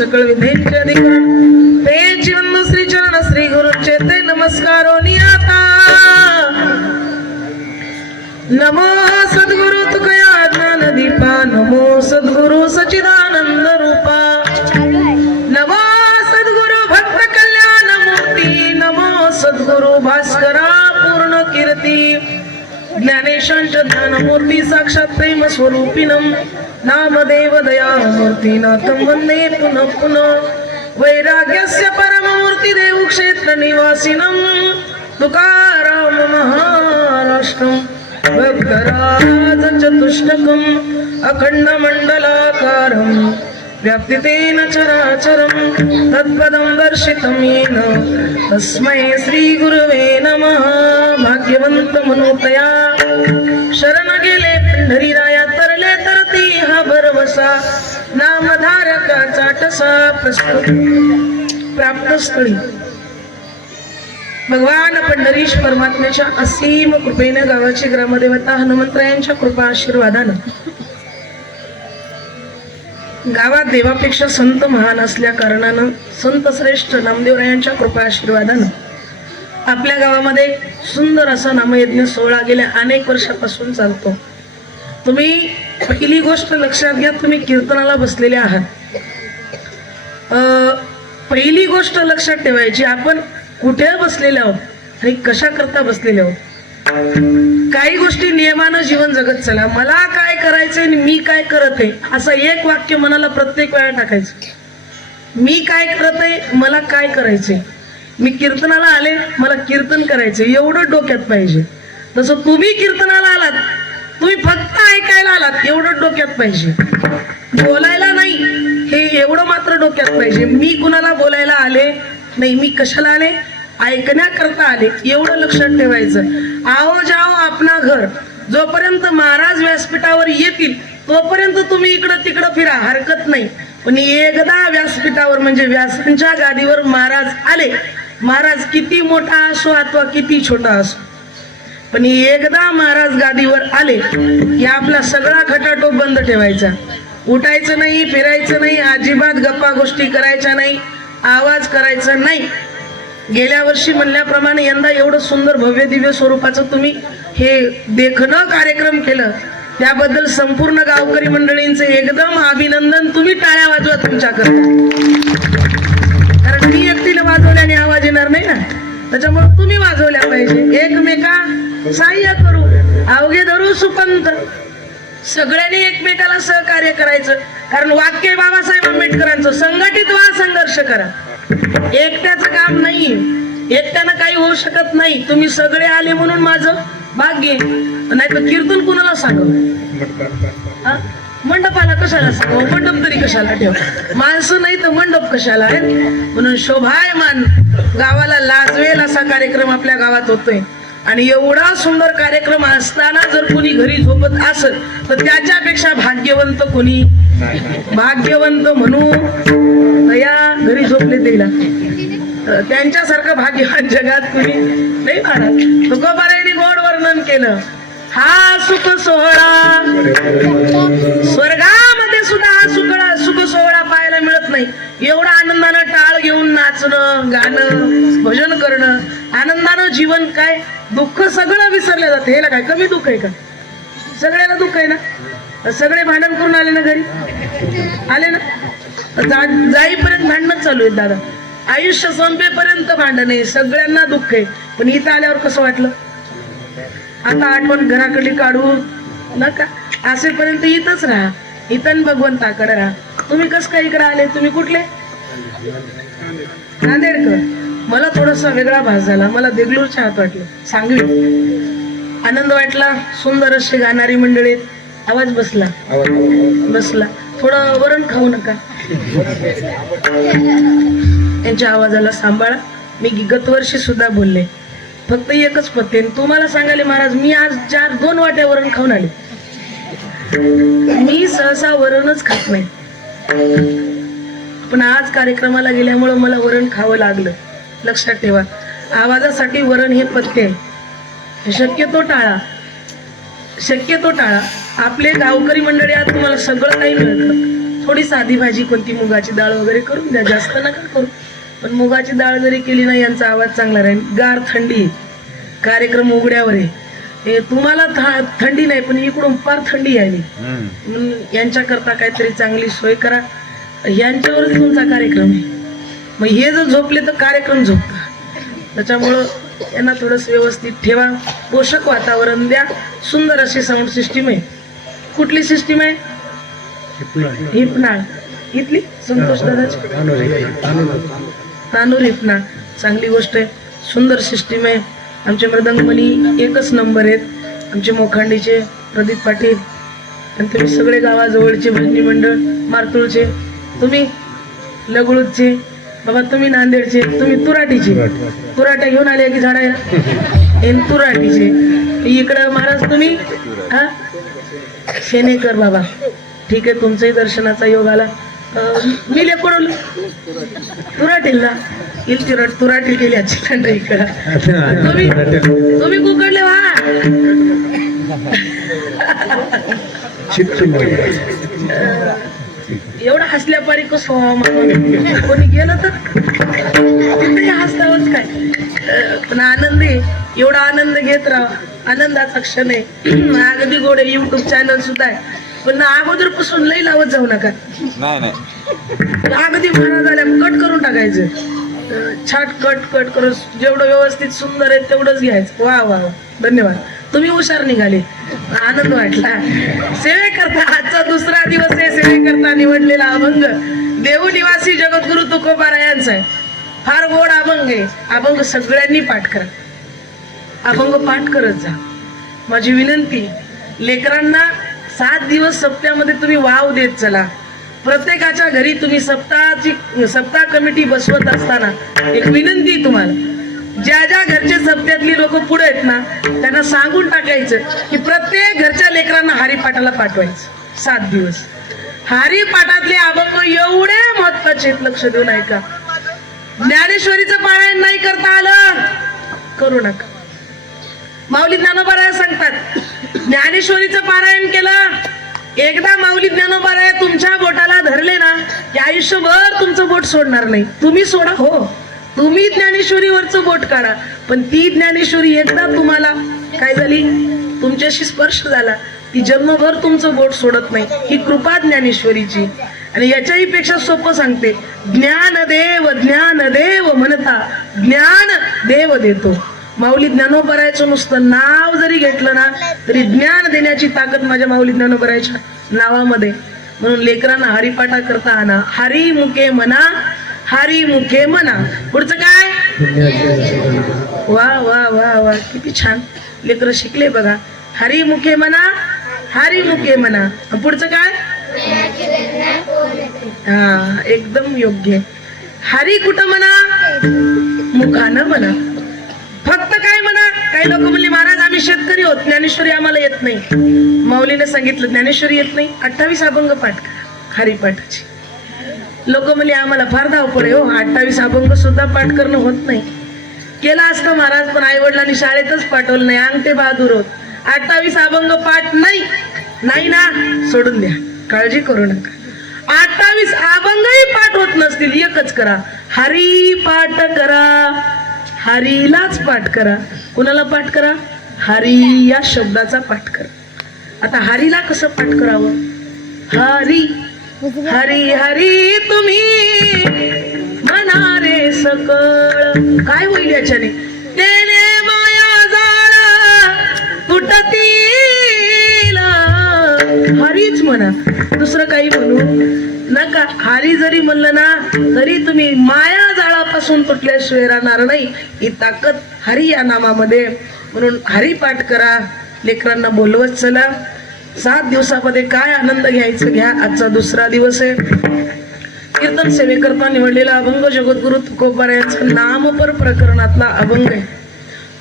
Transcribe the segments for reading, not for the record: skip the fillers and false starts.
सकळ विधेंचे अधिकरण ते जीवन श्री चरण श्री गुरुचे ते नमस्कारो नियाता नमो सद्गुरु तुकया ज्ञान दीपा नमो सद्गुरु सच्चिदानंद रूपा नमो सद्गुरु भक्त कल्याण मूर्ती नमो सद्गुरु भास्करा पूर्ण कीर्ती ज्ञानेशांच्या ज्ञानमूर्ती साक्षात प्रेम स्वरूपिणम नामदेव दयामूर्ती नाथं वंदे पुनः पुनः वैराग्यस्य परममूर्ती देव क्षेत्र निवासिनम तुकाराम महाराष्ट्रम भक्तराज चतुष्टकम अखंड मंडलाकारम व्याप्तितेन चराचरम तत्पदं दर्शितं येन तस्मै श्री गुरवे नमः भाग्यवंत मनोतया शरण गेले पंढरीराया तरले तरती हा भरवसा नामधारकाचा टसा प्राप्त स्थळी भगवान पंढरीश परमात्म्याच्या असीम कृपेने गावाची ग्रामदेवता हनुमंतरायांच्या कृपा आशीर्वादानं गावात देवापेक्षा संत महान असल्या कारणानं संत श्रेष्ठ नामदेवरायांच्या कृपा आशीर्वादानं आपल्या गावामध्ये सुंदर असा नामयज्ञ सोहळा गेल्या अनेक वर्षापासून चालतो. तुम्ही पहिली गोष्ट लक्षात घ्या, तुम्ही कीर्तनाला बसलेले आहात. पहिली गोष्ट लक्षात ठेवायची, आपण कुठे बसलेले आहोत आणि कशा करता बसलेले आहोत. काही गोष्टी नियमानं जीवन जगत चला. मला काय करायचंय आणि मी काय करत आहे असं एक वाक्य मनाला प्रत्येक वेळा टाकायचं. मी काय करत आहे, मला काय करायचंय. मी कीर्तनाला आले, मला कीर्तन करायचंय एवढं डोक्यात पाहिजे. तसं तुम्ही कीर्तनाला आलात, तुम्ही फक्त ऐकायला आलात एवढं डोक्यात पाहिजे. बोलायला नाही हे एवढं मात्र डोक्यात पाहिजे. मी कुणाला बोलायला आले नाही, मी कशाला आले, ऐकण्याकरता आले एवढं लक्षात ठेवायचं. आओ जाओ आपणा घर, जोपर्यंत महाराज व्यासपीठावर येतील तोपर्यंत तुम्ही इकडं तिकडं फिरा, हरकत नाही. पण एकदा व्यासपीठावर म्हणजे व्यासांच्या गादीवर महाराज आले, महाराज किती मोठा असो अथवा किती छोटा असो, पण एकदा महाराज गादीवर आले की आपला सगळा खटाटोप बंद ठेवायचा. उठायचं नाही, फिरायचं नाही, अजिबात गप्पा गोष्टी करायच्या नाही, आवाज करायचा नाही. गेल्या वर्षी म्हणल्याप्रमाणे यंदा एवढं सुंदर भव्य दिव्य स्वरूपाचं तुम्ही हे देखणं कार्यक्रम केलं त्याबद्दल संपूर्ण गावकरी मंडळींचे एकदम अभिनंदन. तुम्ही टाळ्या वाजवा तुमच्याकरता, कारण मी एकटीला वाजवल्याने आवाज येणार नाही ना, त्याच्यामुळे तुम्ही वाजवल्या पाहिजे. एकमेका सहाय्य करू, अवघे धरू सुपंत, सगळ्यांनी एकमेकाला सहकार्य करायचं. कारण वाक्य बाबासाहेब आंबेडकरांचं संघटित व्हा, संघर्ष करा. एकट्याचं काम नाहीये, एकट्यानं काही होऊ शकत नाही. तुम्ही सगळे आले म्हणून माझं भाग्य, नाही तर कीर्तन कुणाला सांगू, मंडपाला कशाला सांगू, मंडप तरी कशाला ठेव, माणसं नाही तर मंडप कशाला आहेत. म्हणून शोभायमान गावाला लाजवेल असा कार्यक्रम आपल्या गावात होतोय. आणि एवढा सुंदर कार्यक्रम असताना जर कोणी घरी झोपत असत तर त्याच्यापेक्षा भाग्यवंत कोणी, भाग्यवंत म्हणू या घरी झोपले त्याला, त्यांच्यासारखं भाग्यवान जगात कोणी नाही. महाराज तुकोबारायांनी गोड वर्णन केलं, हा सुख सोहळा स्वर्गामध्ये सुद्धा हा सुख सोहळा पाहायला मिळत नाही. एवढा आनंदानं टाळ घेऊन नाचणं, गाणं, भजन करणं, आनंदानं जीवन. काय दुःख सगळं विसरलं जातं. हे काय कमी दुःख आहे का? सगळ्याला दुःख आहे ना. सगळे भांडण करून आले ना, घरी आले ना, जाईपर्यंत भांडणच चालू आहेत दादा. आयुष्य संपेपर्यंत भांडण आहे, सगळ्यांना दुःख आहे. पण इथं आल्यावर कसं वाटलं, आता आठवण घराकडे काढू नका, असेपर्यंत इथंच राहा, इथं भगवंताकडे राहा. तुम्ही कसं काय इकडे आले, तुम्ही कुठले? नांदेडकर. मला थोडासा वेगळा भास झाला, मला देगलूरच्या हात वाटलं, सांगली आनंद वाटला. सुंदर अशी गाणारी मंडळी, आवाज बसला बसला. थोडं वरण खाऊ नका, त्यांच्या आवाजाला सांभाळा. मी गतवर्षी सुद्धा बोलले, फक्त एकच पत्ते. तुम्हाला सांगाले महाराज, मी आज 2 वाट्या वरण खाऊन आले. मी सहसा वरणच खात नाही, पण आज कार्यक्रमाला गेल्यामुळे मला वरण खावं लागलं. लक्षात ठेवा, आवाजासाठी वरण हे पथ्य आहे. शक्यतो टाळा, शक्यतो टाळा. आपले गावकरी मंडळी आज तुम्हाला सगळं काही मिळतं, थोडी साधी भाजी कोणती मुगाची डाळ वगैरे करून द्या, जास्त नका करू. पण मुगाची डाळ जरी केली ना यांचा आवाज चांगला राहील. गार थंडी, कार्यक्रम उघड्यावर आहे. हे तुम्हाला थंडी नाही पण इकडून फार थंडी यायली, म्हणून यांच्याकरता काहीतरी चांगली सोय करा. यांच्यावरच तुमचा कार्यक्रम आहे. मग हे जर झोपले तर कार्यक्रम झोपता. त्याच्यामुळं यांना थोडंस व्यवस्थित ठेवा, पोषक वातावरण द्या. सुंदर अशी साऊंड सिस्टीम आहे. कुठली सिस्टीम आहे? हिपनाळ. इथली संतोष दादाची तानूर हिपनाळ. चांगली गोष्ट आहे, सुंदर सिस्टीम आहे. आमचे मृदंगमणी एकच नंबर आहेत. आमचे मोखांडीचे प्रदीप पाटील आणि तुम्ही सगळे गावाजवळचे भजनी मंडळ, मारतुळचे, तुम्ही लगुळूचे, बाबा तुम्ही नांदेडचे, तुम्ही तुराटीचे. तुराट्या घेऊन आले की झाडायला तुराटीचे. इकडं महाराज तुम्ही हा शेनेकर बाबा. ठीक आहे, तुमचंही दर्शनाचा योग आला. मी लेकोड तुराटील ना इल तुराटी केली आजची थंड इकडं. तुम्ही कुकडले वा एवढं हसल्या पारी कसं व्हावं, कोणी गेलं तर तिथे हसतावच काय. पण आनंद आहे, एवढा आनंद घेत राहा. आनंदाचा क्षण आहे. अगदी गोडे युट्यूब चॅनल सुद्धा आहे, पण अगोदर पासून लई लावत जाऊ नका. अगदी महाराज आल्या कट करून टाकायचं. छाट कट करून जेवढं व्यवस्थित सुंदर आहे तेवढंच घ्यायचं. वा वा वा, धन्यवाद. तुम्ही हुशार निघाले, आनंद वाटला. सेवेकरता आजचा दुसरा दिवस आहे. सेवेकरता निवडलेला अभंग देऊ निवासी जगद्गुरु तुकोबारायांचा आहे. फार गोड अभंग आहे. अभंग सगळ्यांनी पाठ करा. अभंग पाठ करत जा. माझी विनंती, लेकरांना 7 दिवस सप्त्यामध्ये तुम्ही वाव देत चला. प्रत्येकाच्या घरी तुम्ही सप्ताह कमिटी बसवत असताना एक विनंती तुम्हाला, ज्या ज्या घरचे सप्त्यातली लोक पुढे आहेत ना त्यांना सांगून टाकायचं की प्रत्येक घरच्या लेकरांना हरिपाठाला पाठवायचं. 7 दिवस हरिपाठातले अभंग एवढे महत्वाचे, लक्ष देऊन ऐका. ज्ञानेश्वरीचं पारायण नाही करता आलं, करू नका. माऊली ज्ञानोबा सांगतात, ज्ञानेश्वरीचं पारायण केलं, एकदा माऊली ज्ञानोबा तुमच्या बोटाला धरले ना की आयुष्यभर तुमचं बोट सोडणार नाही. तुम्ही सोडा, हो तुम्ही ज्ञानेश्वरीवरचं बोट काढा, पण ती ज्ञानेश्वरी एकदा तुम्हाला काय झाली, तुमच्याशी स्पर्श झाला, ती जन्मभर तुमचं बोट सोडत नाही. ही कृपा ज्ञानेश्वरीची. आणि याच्याही पेक्षा सोपं सांगते, ज्ञानदेव म्हणता ज्ञान देव देतो. माऊली ज्ञानोबरायचं नुसतं नाव जरी घेतलं ना तरी ज्ञान देण्याची ताकद माझ्या माऊली ज्ञानोबरायच्या नावामध्ये. म्हणून लेकरांना हरिपाठा करता आणा. हरी मुखे म्हणा, हरी मुखे म्हणा. पुढचं काय? वा वा वा वा, किती छान लेकरं शिकले बघा. हरी मुखे म्हणा, हरी मुखे म्हणा. पुढचं काय? हा, एकदम योग्य. हरी कुठं म्हणा? मुखानं म्हणा. फक्त काय म्हणा? काही लोक म्हणले महाराज आम्ही शेतकरी होत, ज्ञानेश्वरी आम्हाला येत नाही. माऊलीने सांगितलं ज्ञानेश्वरी येत नाही, 28 अभंग पाठ करा हरिपाठाची. लोक म्हणले आम्हाला फार धावपळ आहे हो, 28 अभंग सुद्धा पाठ करणं होत नाही. केला असतं महाराज, पण आई वडिलांनी शाळेतच पाठवलं नाही. अंगठे बहादूर होत. 28 अभंग पाठ नाही ना, सोडून द्या, काळजी करू नका. 28 अभंगही पाठ होत नसतील, एकच करा, हरी पाठ करा. हरीलाच पाठ करा. कुणाला पाठ करा? हरी या शब्दाचा पाठ करा. आता हरीला कसं पाठ करावं? हरी हरी हरी तुम्ही म्हणारे सकळ. काय होईल याच्याने? तेने माया जाळ तुटतील. हरीच म्हणा, दुसरं काही म्हणू नका. हरी जरी म्हणलं ना तरी तुम्ही माया जाळापासून तुटल्याशिवाय राहणार नाही. ही ताकद हरी या नामामध्ये. म्हणून हरी पाठ करा. लेकरांना बोलवत चला. 7 दिवसामध्ये काय आनंद घ्यायचं घ्या. आजचा दुसरा दिवस आहे. कीर्तन सेवेकरता निवडलेला अभंग जगद्गुरु तुकोबारायांचं नामपर प्रकरणातला अभंग आहे.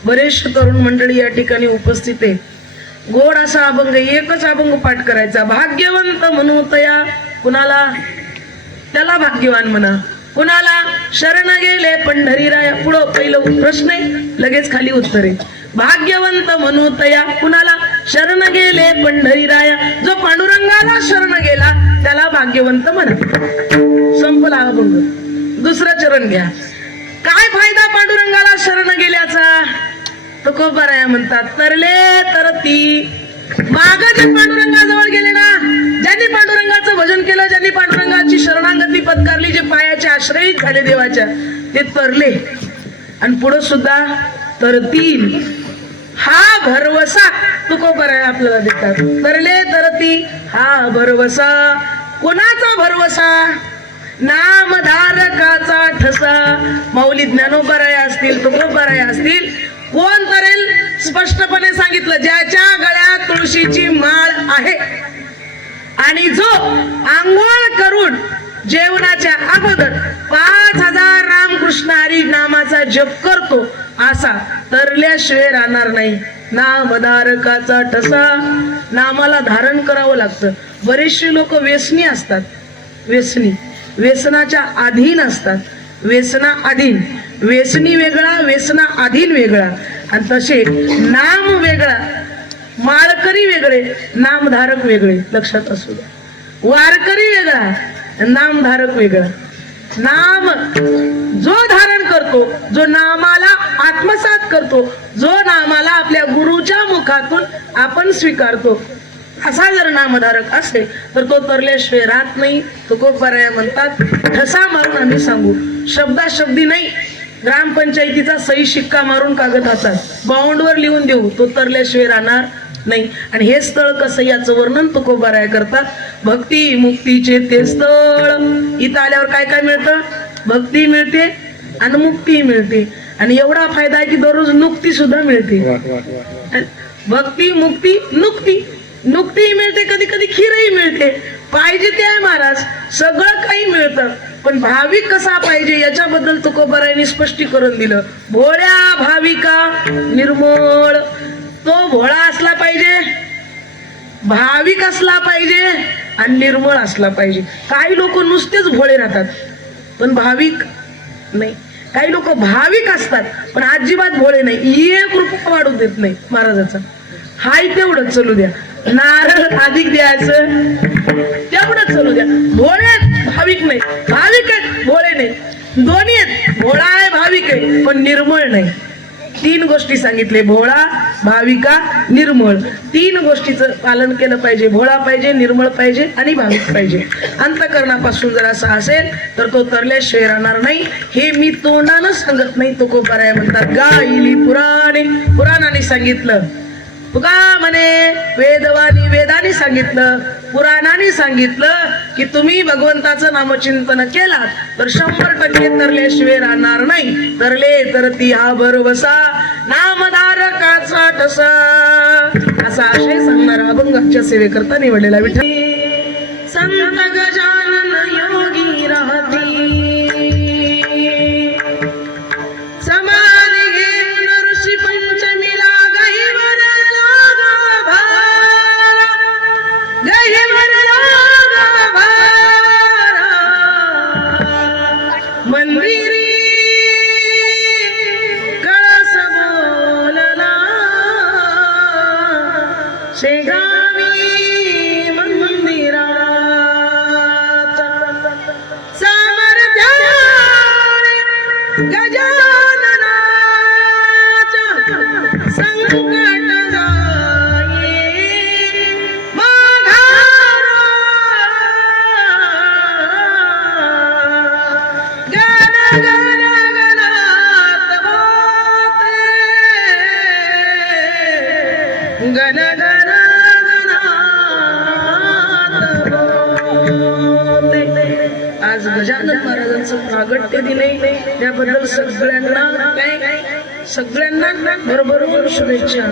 बरेचसे तरुण मंडळी या ठिकाणी उपस्थित आहे. गोड असा अभंग, एकच अभंग पाठ करायचा. भाग्यवंत म्हणू तया. कुणाला? त्याला भाग्यवान म्हणा. कुणाला? शरण गेले पंढरीराया. पुढं पहिलं प्रश्न आहे, लगेच खाली उत्तर आहे. भाग्यवंत म्हणू तया. कुणाला? शरण गेले पंढरीराया. जो पांडुरंगाला शरण गेला त्याला भाग्यवंत म्हणा. संपला अभंग. दुसरं चरण घ्या. काय फायदा पांडुरंगाला शरण गेल्याचा? तुकोबाराया म्हणतात, तरले तरती. माग जे पांडुरंगाजवळ गेले ना, ज्यांनी पांडुरंगाचं भजन केलं, ज्यांनी पांडुरंगाची शरणागती पत्कारली, जे पायाचे आश्रयित झाले देवाच्या, ते तरले. आणि पुढे सुद्धा तरतील. हा भरवसा तुकोबाराया आपल्याला देतात. तरले तरती हा भरवसा. कोणाचा भरवसा? नामधारकाचा ठसा. माऊली ज्ञानोबाराया असतील, तुकोबाराया असतील, कोण तरेल? स्पष्टपणे सांगितलं, ज्याच्या गळ्यात तुळशीची माळ आहे आणि जो आंघोळ करून जेवणाच्या अगोदर 5000 रामकृष्ण हरी नामाचा जप करतो, असा तरल्याशिवाय राहणार नाही. नामधारकाचा ठसा. नामाला धारण करावं लागतं. बरेचसे लोक व्यसनी असतात. व्यसनी, व्यसनाच्या अधीन असतात. व्यसना अधीन. व्यसनी वेगळा, व्यसना अधीन वेगळा. आणि तसे नाम वेगळा, माळकरी वेगळे, नामधारक वेगळे. लक्षात असू द्या. वारकरी वेगळा, नामधारक वेगळा. नाम जो धारण करतो, जो नामाला आत्मसात करतो, जो नामाला आपल्या गुरुच्या मुखातून आपण स्वीकारतो, असा जर नामधारक असेल तर तो तरल्याशिवाय राहत नाही. तुकोबाराया म्हणतात, ठसा मारून आम्ही सांगू, शब्दाशब्दी नाही. ग्रामपंचायतीचा सही शिक्का मारून कागद हातात बाउंडवर लिहून देऊ, तो तरल्याशिवाय राहणार नाही. आणि हे स्थळ कसं, याचं वर्णन तुकोबाराया करतात. भक्ती मुक्तीचे ते स्थळ. इथं आल्यावर काय काय मिळतं? भक्ती मिळते आणि मुक्ती मिळते. आणि एवढा फायदा आहे की दररोज नुक्ती सुद्धा मिळते. भक्ती मुक्ती नुक्ती. नुक्तीही मिळते, कधी कधी खीरही मिळते. पाहिजे ते आहे महाराज, सगळं काही मिळतं. पण भाविक कसा पाहिजे याच्याबद्दल तुकोबारायांनी स्पष्टीकरण दिलं. भोळ्या भाविका निर्मळ. तो भोळा असला पाहिजे, भाविक असला पाहिजे आणि निर्मळ असला पाहिजे. काही लोक नुसतेच भोळे राहतात पण भाविक नाही. काही लोक भाविक असतात पण अजिबात भोळे नाही. 1 रुपया वाढू देत नाही महाराजाचा. हाय तेवढंच चालू द्या. नारळ अधिक द्यायचं, तेवढंच चालू द्या. भोळे आहेत, भाविक नाही. भाविक आहेत, भोळे नाही. दोन्ही आहेत, भोळा आहे, भाविक आहे, पण निर्मळ नाही. 3 गोष्टी सांगितले, भोळा, भाविका, निर्मळ. 3 गोष्टीचं पालन केलं पाहिजे. भोळा पाहिजे, निर्मळ पाहिजे आणि भाविक पाहिजे. अंतःकरणापासून जर असं असेल तर तो तरल्याशिवाय राहणार नाही. हे मी तोंडानं सांगत नाही. तुकोबाराया म्हणतात, गायली पुराणे. पुराणाने सांगितलं. तुका म्हणे वेदवाणी, वेदाने सांगितलं, पुराणाने सांगितलं की तुम्ही भगवंताचं नामचिंतन केलात तर 100% तरल्याशिवाय राहणार नाही. तरले तरती हा भरवसा. नामधारकाचा ठसा. असा आशय सांगणारा अभंगाच्या सेवेकरता निवडलेला विठ्ठल. संत गजानन योगी राहती. समाधी घेऊन ऋषी पंचमीला मंदिरी कळस बोलला. शेगावी मंदिरात सामर्थ्याने गजाननाच्या संकट जाये माघारा. गण गण गणात बोलते. गण गण आज गजानन महाराजांचं प्रागट्य दिले, त्याबद्दल सगळ्यांना भरभरून शुभेच्छा.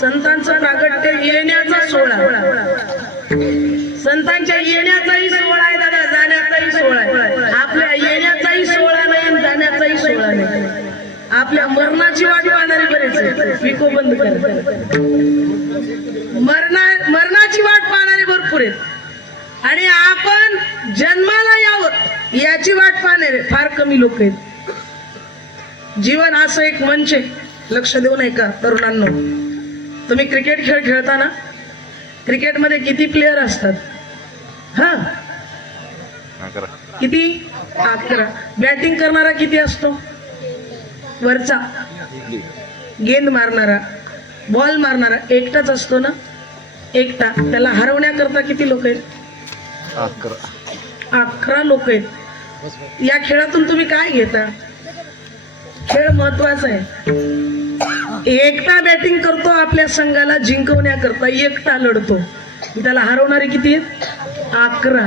संतांचं प्रागट्य येण्याचा सोहळा, संतांच्या येण्याचाही सोहळा आहे दादा, जाण्याचाही सोहळा आहे. आपल्या येण्याचाही सोहळा नाही आणि जाण्याचाही सोहळा नाही. आपल्या मरणाची वाट पाहणारी बरेच विको बंद कर. मरणाची वाट पाहणारे भरपूर आहेत आणि आपण जन्माला यावं याची वाट पाहणारे फार कमी लोक आहेत. जीवन असं एक मंच आहे. लक्ष देऊ नये का तरुणांनो? तुम्ही क्रिकेट खेळ खेळताना क्रिकेटमध्ये किती प्लेयर असतात? हा किती? 11. बॅटिंग करणारा किती असतो? वरचा गेंद मारणारा, बॉल मारणारा एकटाच असतो ना, एकटा. त्याला हरवण्याकरता किती लोक आहेत? 11 लोक आहेत. या खेळातून तुम्ही काय घेता? खेळ महत्वाचा आहे. एकटा बॅटिंग करतो आपल्या संघाला जिंकवण्याकरता, एकटा लढतो. त्याला हरवणारे किती आहेत? 11.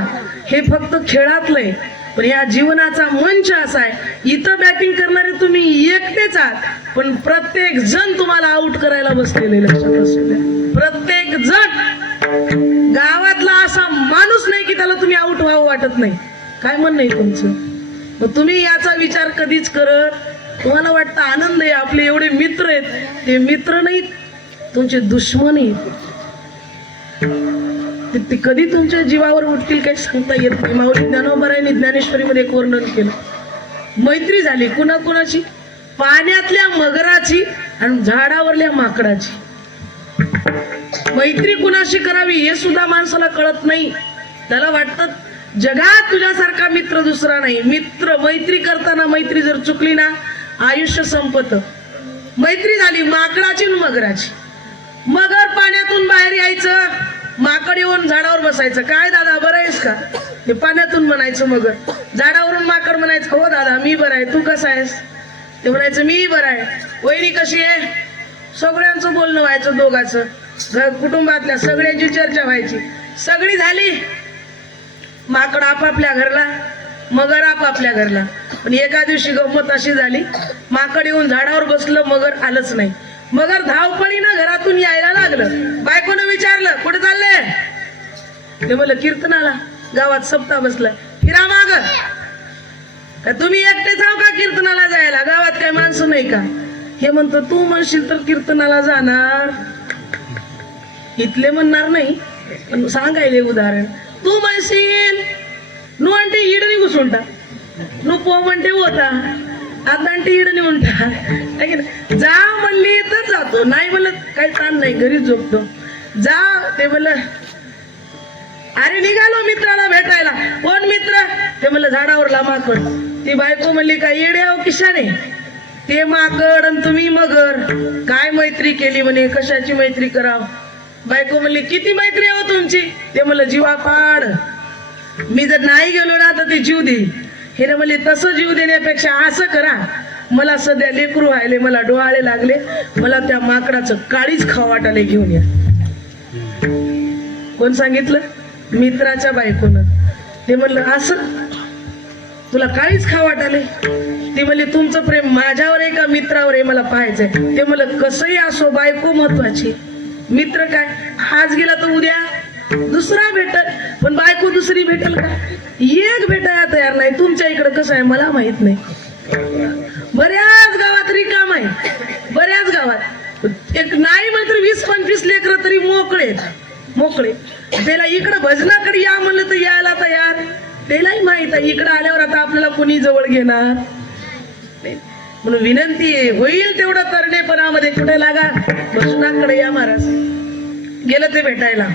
हे फक्त खेळातलं आहे. पण या जीवनाचा मंच असा आहे, इथं बॅटिंग करणारे तुम्ही एकटेच आहात, पण प्रत्येक जण तुम्हाला आउट करायला बसलेले. लक्षात असू द्या, प्रत्येक जण. गावातला असा माणूस नाही की त्याला तुम्ही आउट व्हावं वाटत नाही. काय म्हणणं आहे तुमचं? मग तुम्ही याचा विचार कधीच करत, तुम्हाला वाटतं आनंद आहे, आपले एवढे मित्र आहेत. ते मित्र नाहीत, तुमचे दुश्मन आहेत. ते कधी तुमच्या जीवावर उठतील काही सांगता येत नाही. माऊली ज्ञानोबारायांनी ज्ञानेश्वरीमध्ये एक वर्णन केलं. मैत्री झाली कुणाकुणाची? पाण्यातल्या मगराची आणि झाडावरल्या माकडाची. मैत्री कुणाशी करावी हे सुद्धा माणसाला कळत नाही. त्याला वाटतं जगात तुझ्यासारखा मित्र दुसरा नाही. मैत्री करताना मैत्री जर चुकली ना, आयुष्य संपत. मैत्री झाली माकडाची आणि मगराची. मगर पाण्यातून बाहेर यायचं, माकड येऊन झाडावर बसायचं. काय दादा बरं आहेस का? हे पाण्यातून म्हणायचं मगर. झाडावरून माकड म्हणायचं, हो दादा मी बरं आहे, तू कसा आहेस? ते म्हणायचं मी बरं आहे. वहिनी कशी आहे? सगळ्यांचं बोलणं व्हायचं, दोघांचं, कुटुंबातल्या सगळ्यांची चर्चा व्हायची. सगळी झाली, माकड आपापल्या घरला, मगर आपापल्या घरला. पण एका दिवशी गंमत अशी झाली, माकड येऊन झाडावर बसलं, मगर आलंच नाही. मगर धावपळीनं घरातून यायला लागलं. बायकोनं विचारलं, कुठे चाललंय? ते म्हणलं कीर्तनाला, गावात सप्ताह बसलाय. फिरा माग. का तुम्ही एकटे जाऊ का कीर्तनाला जायला? गावात काही माणसं नाही का? हे म्हणतो, तू म्हणशील तर कीर्तनाला जाणार. इथले म्हणणार नाही, पण सांगायले उदाहरण. तू म्हणशील नु अंटे इडनी घुसूंटा, नु पो म्हणते होता आतांटी इडनी उंटा. जा म्हणली तर जातो, नाही म्हणलं काही ताण नाही, घरीच झोपतो. जा. ते म्हणलं अरे निघालो मित्राला भेटायला. कोण मित्र? ते म्हणलं झाडावरला माकड. ती बायको म्हणली काय येडे आहो किशाने? ते माकड आणि तुम्ही मगर काय मैत्री केली म्हणे? कशाची मैत्री कराव? बायको म्हणली किती मैत्री आहे तुमची? ते म्हणलं जीवापाड. मी जर नाही गेलो ना तर ते जीव देईल. हे म्हणले तसं जीव देण्यापेक्षा असं करा, मला सध्या लेकरू व्हायले, मला डोळाळे लागले, मला त्या माकडाचं काळीच खावा वाटाले, घेऊन या. कोण सांगितलं? मित्राच्या बायकोनं. ते म्हणलं असं तुला काळीच खावा वाटाले? ते म्हणले तुमचं प्रेम माझ्यावर आहे का मित्रावर आहे मला पाहायचंय. ते म्हणलं कसंही असो, बायको महत्वाची, मित्र काय आज गेला तर उद्या दुसरा भेटल, पण बायको दुसरी भेटेल का? एक भेटायला तयार नाही. तुमच्या इकडे कसं आहे मला माहित नाही. बऱ्याच गावात रिकाम आहे, बऱ्याच गावात एक नाही म्हणतो 20-25 लेकरं तरी मोकळे मोकळे. त्याला इकडं भजनाकडे या म्हणलं तर यायला तयार. त्यालाही माहित आहे इकडं आल्यावर आता आपल्याला कोणी जवळ घेणार. म्हणून विनंती आहे, होईल तेवढं तरणेपणामध्ये कुठे लागा, भजनाकडे या महाराज. गेलं ते भेटायला.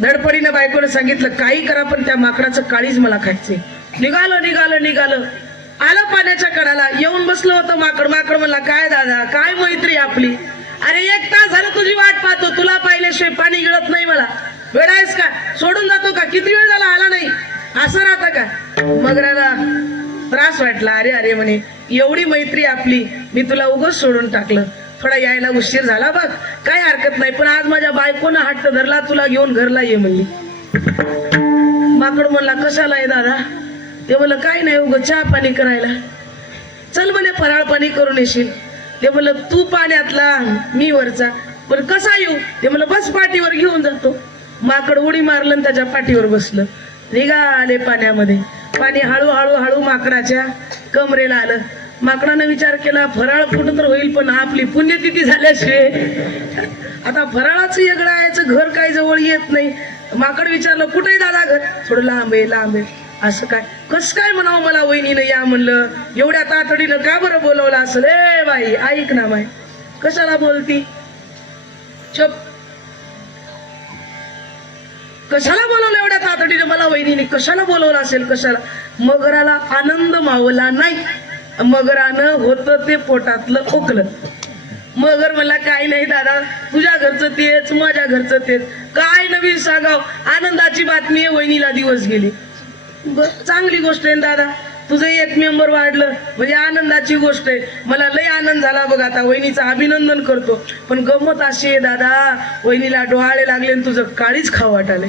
धडपडीनं बायकोने सांगितलं काही करा पण त्या माकडाचं काळीच मला खायचे. निघालं आलं पाण्याच्या कडाला. येऊन बसलं होतं माकड. माकड म्हणला काय दादा काय मैत्री आपली? अरे 1 तास झालं तुझी वाट पाहतो, तुला पाहिल्याशिवाय पाणी गिळत नाही मला. वेळ आहेस का? सोडून जातो का? किती वेळ झाला आला नाही? असं राहतं का? मगराला त्रास वाटला. अरे अरे म्हणे एवढी मैत्री आपली, मी तुला उगाच सोडून टाकलं. थोडा यायला उशीर झाला बघ, काय हरकत नाही, पण आज माझ्या बायकोनं हट्ट धरला, तुला घेऊन घरला ये म्हणली. माकड म्हणला कशाला आहे दादा? ते म्हणलं काय नाही, उगं चहा पाणी करायला. चल म्हणे फराळ पाणी करून येशील. ते म्हणलं तू पाण्यातला मी वरचा, पण कसा येऊ? ते म्हणलं बस पाठीवर घेऊन जातो. माकड उडी मारलं आणि त्याच्या पाठीवर बसलं. निघाले पाण्यामध्ये. पाणी हळू माकडाच्या कमरेला आलं. माकडानं विचार केला फराळ कुठं तर होईल, पण आपली पुण्यतिथी झाल्याशिवाय आता फराळाचं येगळायचं घर काही जवळ येत नाही. माकड विचारलं कुठे दादा घर? थोडं लांब आहे. असं काय? कस काय म्हणावं मला वहिनीनं या म्हणलं, एवढ्या तातडीनं का बरं बोलवलं असेल? ए बाई ऐक ना बाई, कशाला बोलती? चुप. कशाला बोलवलं एवढ्या तातडीने मला वहिनीने? कशाला बोलवलं असेल? कशाला? मगराला आनंद मावला नाही. मगरानं होतं ते पोटातलं ओकलं. मगर मला काही नाही दादा, तुझ्या घरचं तेच, माझ्या घरचं तेच, काय नवीन सांगाव? आनंदाची बातमी आहे, वहिनीला दिवस गेले. चांगली गोष्ट आहे दादा, तुझं एक मेंबर वाढलं म्हणजे आनंदाची गोष्ट आहे. मला लय आनंद झाला बघ. आता वहिनीचं अभिनंदन करतो. पण गंमत अशी आहे दादा, वहिनीला डोहाळे लागले आणि तुझं काळीच खावं वाटाले.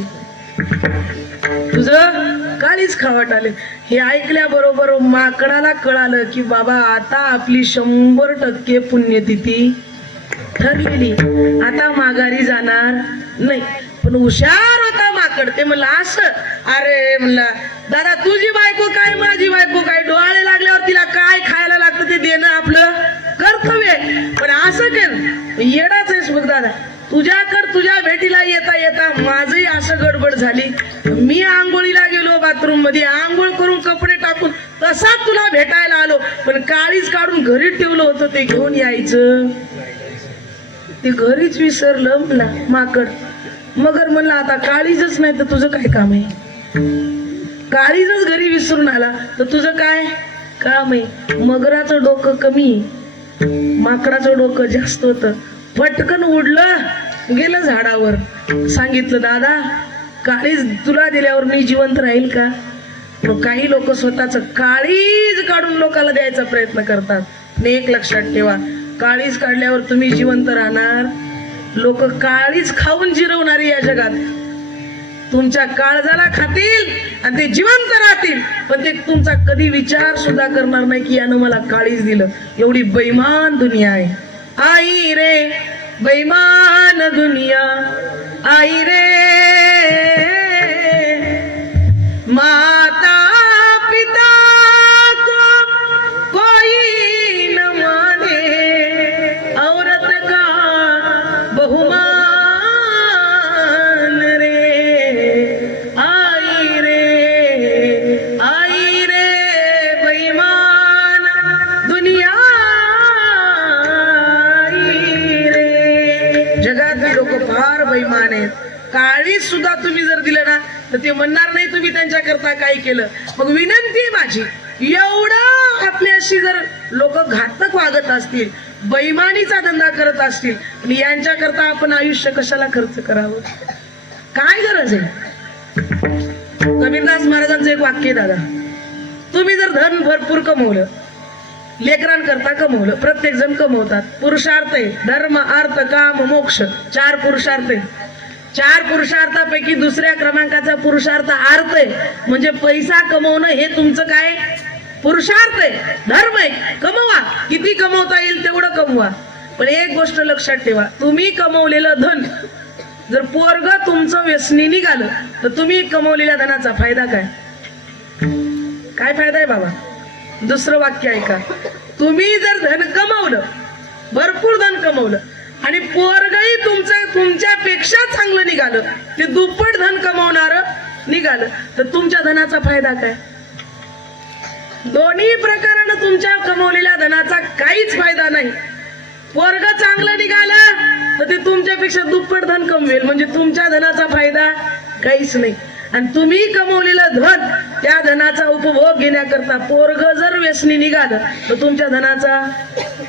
तुझं काळीच खावं वाटाले. हे ऐकल्याबरोबर माकडाला कळालं की बाबा आता आपली 100% पुण्यतिथी ठरलेली, आता माघारी जाणार नाही. पण हुशार होता माकड. ते म्हणलं असं, अरे म्हणलं दादा तुझी बायको काय माझी बायको काय, डोहाळे लागल्यावर तिला काय खायला लागतं ते देणं आपलं कर्तव्य. पण असं कर, येडाच आहेस बघ दादा. तुझ्या भेटीला येता येता माझही असं गडबड झाली. मी आंघोळीला गेलो बाथरूम मध्ये, आंघोळ करून कपडे टाकून तसा तुला भेटायला आलो. पण काळीच काढून घरी ठेवलं होतं, ते घेऊन यायचं ते घरीच विसरलं मला माकड. मगर म्हणलं आता काळीजच नाही तर तुझं काय काम आहे? काळीजच घरी विसरून आला तर तुझं काय काम आहे? मगराचं डोकं कमी, माकडाचं डोकं जास्त होतं. पटकन उडलं, गेलं झाडावर. सांगितलं दादा काळीज तुला दिल्यावर मी जिवंत राहील का? मग काही लोक स्वतःच काळीज काढून लोकांना द्यायचा प्रयत्न करतात. आणि एक लक्षात ठेवा, काळीज काढल्यावर तुम्ही जिवंत राहणार. लोक काळीज खाऊन जिरवणारी या जगात. तुमच्या काळजाला खातील आणि ते जिवंत राहतील, पण ते तुमचा कधी विचार सुद्धा करणार नाही की यानं मला काळीज दिलं. एवढी बेईमान दुनिया आहे. आई रे बेईमान दुनिया, आई रे माता पिता को कोई न माने, औरत का बहुमान रे, आई रे बेईमान दुनिया, आई रे. जगातली लोक फार बेईमान आहेत. काळीज सुद्धा तुम्ही जर दिलं ना तर ते म्हणणार नाही तुम्ही त्यांच्याकरता काय केलं. मग विनंती माझी, एवढं आपल्याशी जर लोक घातक वागत असतील, बेईमानीचा धंदा करत असतील, आणि यांच्याकरता आपण आयुष्य कशाला खर्च करावं? काय गरज आहे? कबीरदास महाराजांचं एक वाक्य आहे दादा, तुम्ही जर धन भरपूर कमवलं, लेकरांकरता कमवलं, प्रत्येक जण कमवतात, पुरुषार्थ आहे, धर्म अर्थ काम मोक्ष, 4 पुरुषार्थ आहे. 4 पुरुषार्थापैकी दुसऱ्या क्रमांकाचा पुरुषार्थ अर्थ आहे. म्हणजे पैसा कमवणं हे तुमचं काय पुरुषार्थ आहे, धर्म आहे. कमवा, किती कमवता येईल तेवढं कमवा. पण एक गोष्ट लक्षात ठेवा, तुम्ही कमवलेलं धन जर पोरग तुमचं व्यसनी निघालं तर तुम्ही कमवलेल्या धनाचा फायदा काय? काय फायदा आहे बाबा? दुसरं वाक्य ऐका, तुम्ही जर धन कमवलं, भरपूर धन कमवलं, आणि पोरगही तुमच्यापेक्षा चांगलं निघालं, ते दुप्पट धन कमवणार निघालं, तर तुमच्या धनाचा फायदा काय? दोन्ही प्रकारानं तुमच्या कमवलेल्या धनाचा काहीच फायदा नाही. पोरग चांगलं निघालं तर ते तुमच्यापेक्षा दुप्पट धन कमवेल, म्हणजे तुमच्या धनाचा फायदा काहीच नाही. आणि तुम्ही कमवलेलं धन, त्या धनाचा उपभोग घेण्याकरता पोरग जर व्यसनी निघालं तर तुमच्या धनाचा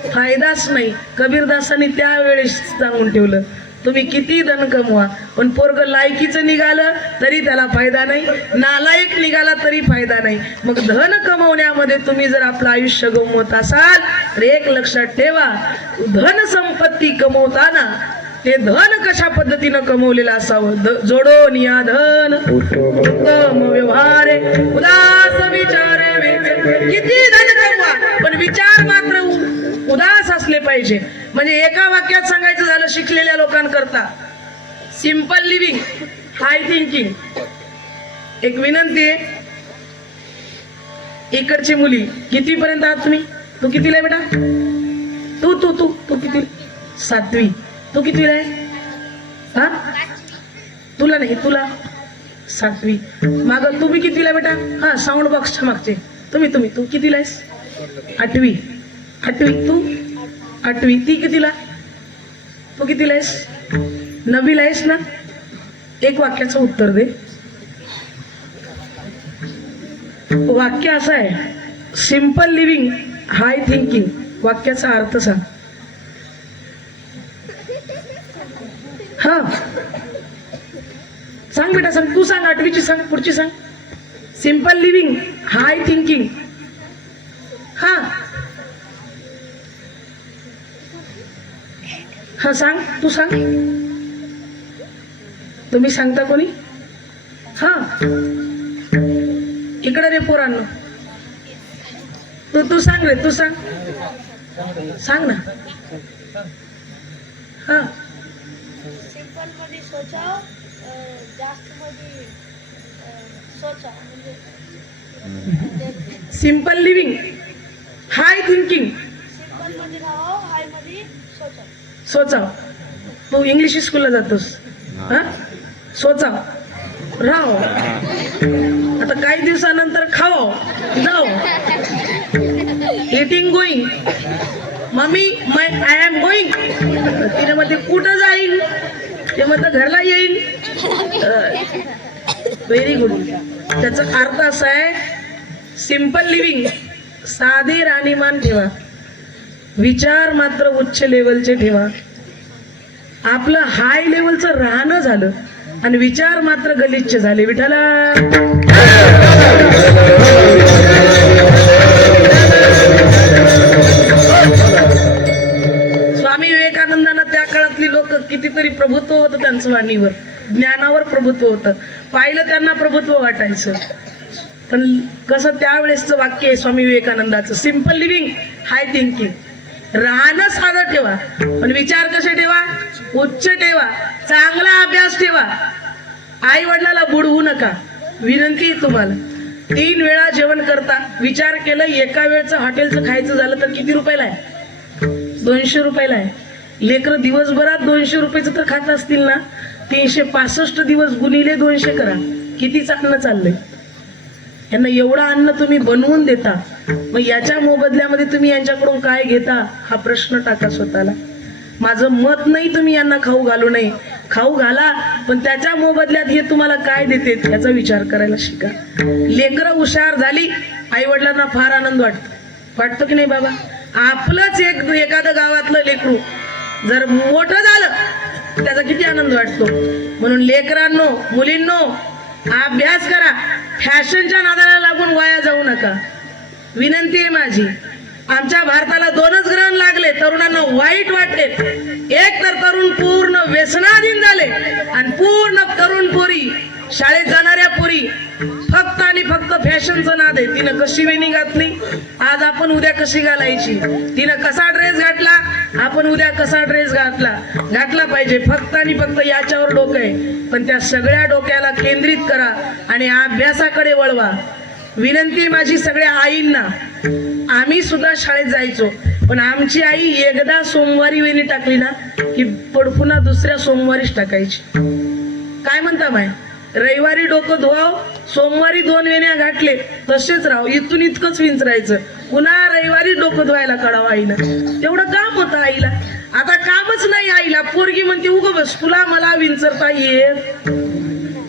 फायदाच नाही. कबीरदासांनी त्यावेळेस सांगून ठेवलं, तुम्ही किती धन कमवा, पण पोरग लायकीचं निघालं तरी त्याला फायदा नाही, नालायक निघाला तरी फायदा नाही. मग धन कमवण्यामध्ये तुम्ही जर आपलं आयुष्य गमवत असाल तर एक लक्षात ठेवा, धन संपत्ती कमवताना ते धन कशा पद्धतीनं कमवलेलं असावं. जोडो निया धन उत्तम व्यवहारे, उदास विचारे, किती धन कमवा पण विचार मात्र उदास असले पाहिजे. म्हणजे एका वाक्यात सांगायचं झालं शिकलेल्या लोकांकरता, सिंपल लिव्हिंग, हाय थिंकिंग. एक विनंती आहे, इकडची मुली कितीपर्यंत आहात तुम्ही? तू कितीला आहे बेटा? तू तू तू तू किती? 7वी. तू कितीला आहे? हा, तुला नाही, तुला 7वी. माग तुम्ही कितीला बेटा? हा, साऊंड बॉक्सच्या मागचे तू कितीला आहेस? 8वी. तू 8वी. ती कितीला? तू कितीला आहेस? 9वीला आहेस ना? एक वाक्याचं उत्तर दे. वाक्य असं आहे, सिंपल लिव्हिंग हाय थिंकिंग. वाक्याचा अर्थ सांग. हा सांग बेटा, सांग. तू सांग, 8वीची सांग, पुढची सांग. सिंपल लिव्हिंग हाय थिंकिंग. हा हा सांग, तू सांग. तुम्ही सांगता कोणी? हा इकडे रे पोरांनो, तू सांग रे, तू सांग, सांग ना. हा सिंपल मध्ये सोचा, जास्त मध्ये सोचा म्हणजे सिंपल लिव्हिंग हाय थिंकिंग. सिंपल मध्ये राहा, हाय मध्ये सोचा. सोचाव. तू इंग्लिश स्कूलला जातोस? हा सोचाव राहो. आता काही दिवसानंतर खाओ जाओ. Eating going. Mummy I am going. तिने मध्ये कुठं जाईन, ते म्हणतं घरला येईन. Very good. त्याचा अर्थ असा आहे, सिंपल लिव्हिंग साधे राहणीमान ठेवा, विचार मात्र उच्च लेवलचे ठेवा. आपलं हाय लेवलचं राहणं झालं आणि विचार मात्र गलिच्छ झाले. विठाला स्वामी विवेकानंदांना त्या काळातली लोक कितीतरी प्रभुत्व होतं त्यांचं वाणीवर, ज्ञानावर प्रभुत्व होतं. पाहिलं त्यांना प्रभुत्व वाटायचं. पण कसं त्यावेळेसचं वाक्य आहे स्वामी विवेकानंदाचं, सिंपल लिव्हिंग हाय थिंकिंग. राहणं साधं ठेवा पण विचार कसे ठेवा, उच्च ठेवा, चांगला अभ्यास ठेवा. आई वडिलाला बुडवू नका. विनंती आहे तुम्हाला, 3 वेळा जेवण करता, विचार केलं एका वेळचं हॉटेलचं खायचं झालं तर किती रुपयाला आहे? 200 रुपयाला आहे. लेकरं दिवसभरात 200 रुपयाचं तर खात असतील ना. 365 दिवस गुणिले 200 करा, किती अन्न चाललंय. यांना एवढं अन्न तुम्ही बनवून देता, मग याच्या मोबदल्यामध्ये तुम्ही यांच्याकडून काय घेता हा प्रश्न टाका स्वतःला. माझं मत नाही तुम्ही यांना खाऊ घालू नये, खाऊ घाला, पण त्याच्या मोबदल्यात हे तुम्हाला काय देते याचा विचार करायला शिका. लेकरं हुशार झाली, आई वडिलांना फार आनंद वाटतो की नाही बाबा? आपलंच एखादं गावातलं लेकरू जर मोठं झालं त्याचा किती आनंद वाटतो. म्हणून लेकरांनो, मुलींनो, अभ्यास करा. फॅशनच्या नादाला लागून वाया जाऊ नका. विनंती आहे माझी. आमच्या भारताला 2च ग्रहण लागले, तरुणांना वाईट वाटते. एक तर तरुण पूर्ण व्यसनाधीन झाले आणि पूर्ण तरुण पोरी, शाळेत जाणाऱ्या पोरी फक्त आणि फक्त फॅशनचं नाद आहे. तिनं कशी वेणी घातली, आज आपण उद्या कशी घालायची. तिनं कसा ड्रेस घातला, आपण उद्या कसा ड्रेस घातला पाहिजे. फक्त आणि फक्त याच्यावर डोकं आहे. पण त्या सगळ्या डोक्याला केंद्रित करा आणि अभ्यासाकडे वळवा. विनंती माझी सगळ्या आईंना. आम्ही सुद्धा शाळेत जायचो, पण आमची आई एकदा सोमवारी वेणी टाकली ना की पुन्हा दुसऱ्या सोमवारीच टाकायची. काय म्हणता माय? रविवारी डोकं धुवाव, सोमवारी 2 वेण्या घातले तसेच राव, इथून इतकंच विंचरायचं. पुन्हा रविवारी डोकं धुवायला काढावं आईनं. तेवढं काम होतं आईला. आता कामच नाही आईला. पोरगी म्हणते उगं बस, तुला मला विंचरता येत.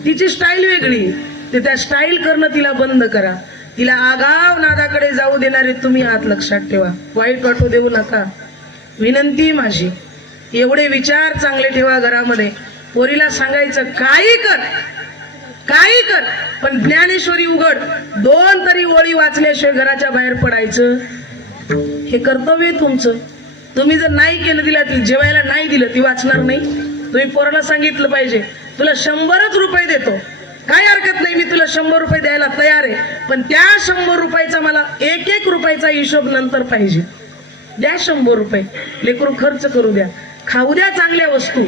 तिची स्टाईल वेगळी, ते त्या स्टाईल करणं तिला बंद करा. तिला आगाव नादाकडे जाऊ देणारे तुम्ही आत लक्षात ठेवा. वाईट वाटू देऊ नका. विनंती माझी, एवढे विचार चांगले ठेवा घरामध्ये. पोरीला सांगायचं काही कर, पण ज्ञानेश्वरी उघड. 2 तरी ओळी वाचल्याशिवाय घराच्या बाहेर पडायचं. हे कर्तव्य आहे तुमचं. तुम्ही जर नाही केलं, तिला जेवायला नाही दिलं, ती वाचणार नाही. तुम्ही पोराला सांगितलं पाहिजे, तुला 100च रुपये देतो, काय हरकत नाही, मी तुला 100 रुपये द्यायला तयार आहे, पण त्या 100 रुपयाचा मला 1-1 रुपयाचा हिशोब नंतर पाहिजे. द्या 100 रुपये. लेकरू खर्च करू द्या, खाऊ द्या चांगल्या वस्तू.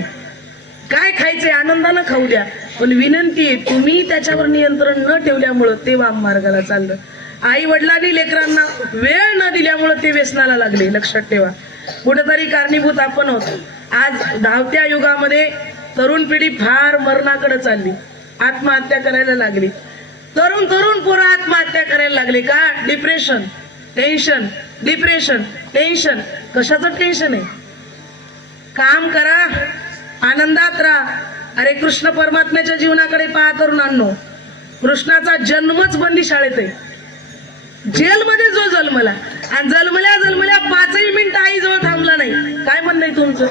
काय खायचंय आनंदानं खाऊ द्या. पण विनंती आहे, तुम्ही त्याच्यावर नियंत्रण न ठेवल्यामुळं ते वाम मार्गाला चाललं. आई वडिलांनी लेकरांना वेळ न दिल्यामुळं ते व्यसनाला लागले. लक्षात ठेवा, कुठेतरी कारणीभूत आपण होतो. आज धावत्या युगामध्ये तरुण पिढी फार मरणाकडे चालली, आत्महत्या करायला लागली. तरुण पोरं आत्महत्या करायला लागले. का? Depression, tension. कशाचं टेन्शन आहे? काम करा, आनंदात राहा, अरे कृष्ण परमात्म्याच्या जीवनाकडे पहा तरुणांनो. कृष्णाचा जन्मच बंदी शाळेत आहे. जेलमध्ये जो जन्मला आणि जन्मल्या 5 मिनिटं आईजवळ थांबला नाही. काय म्हणणं आहे तुमचं?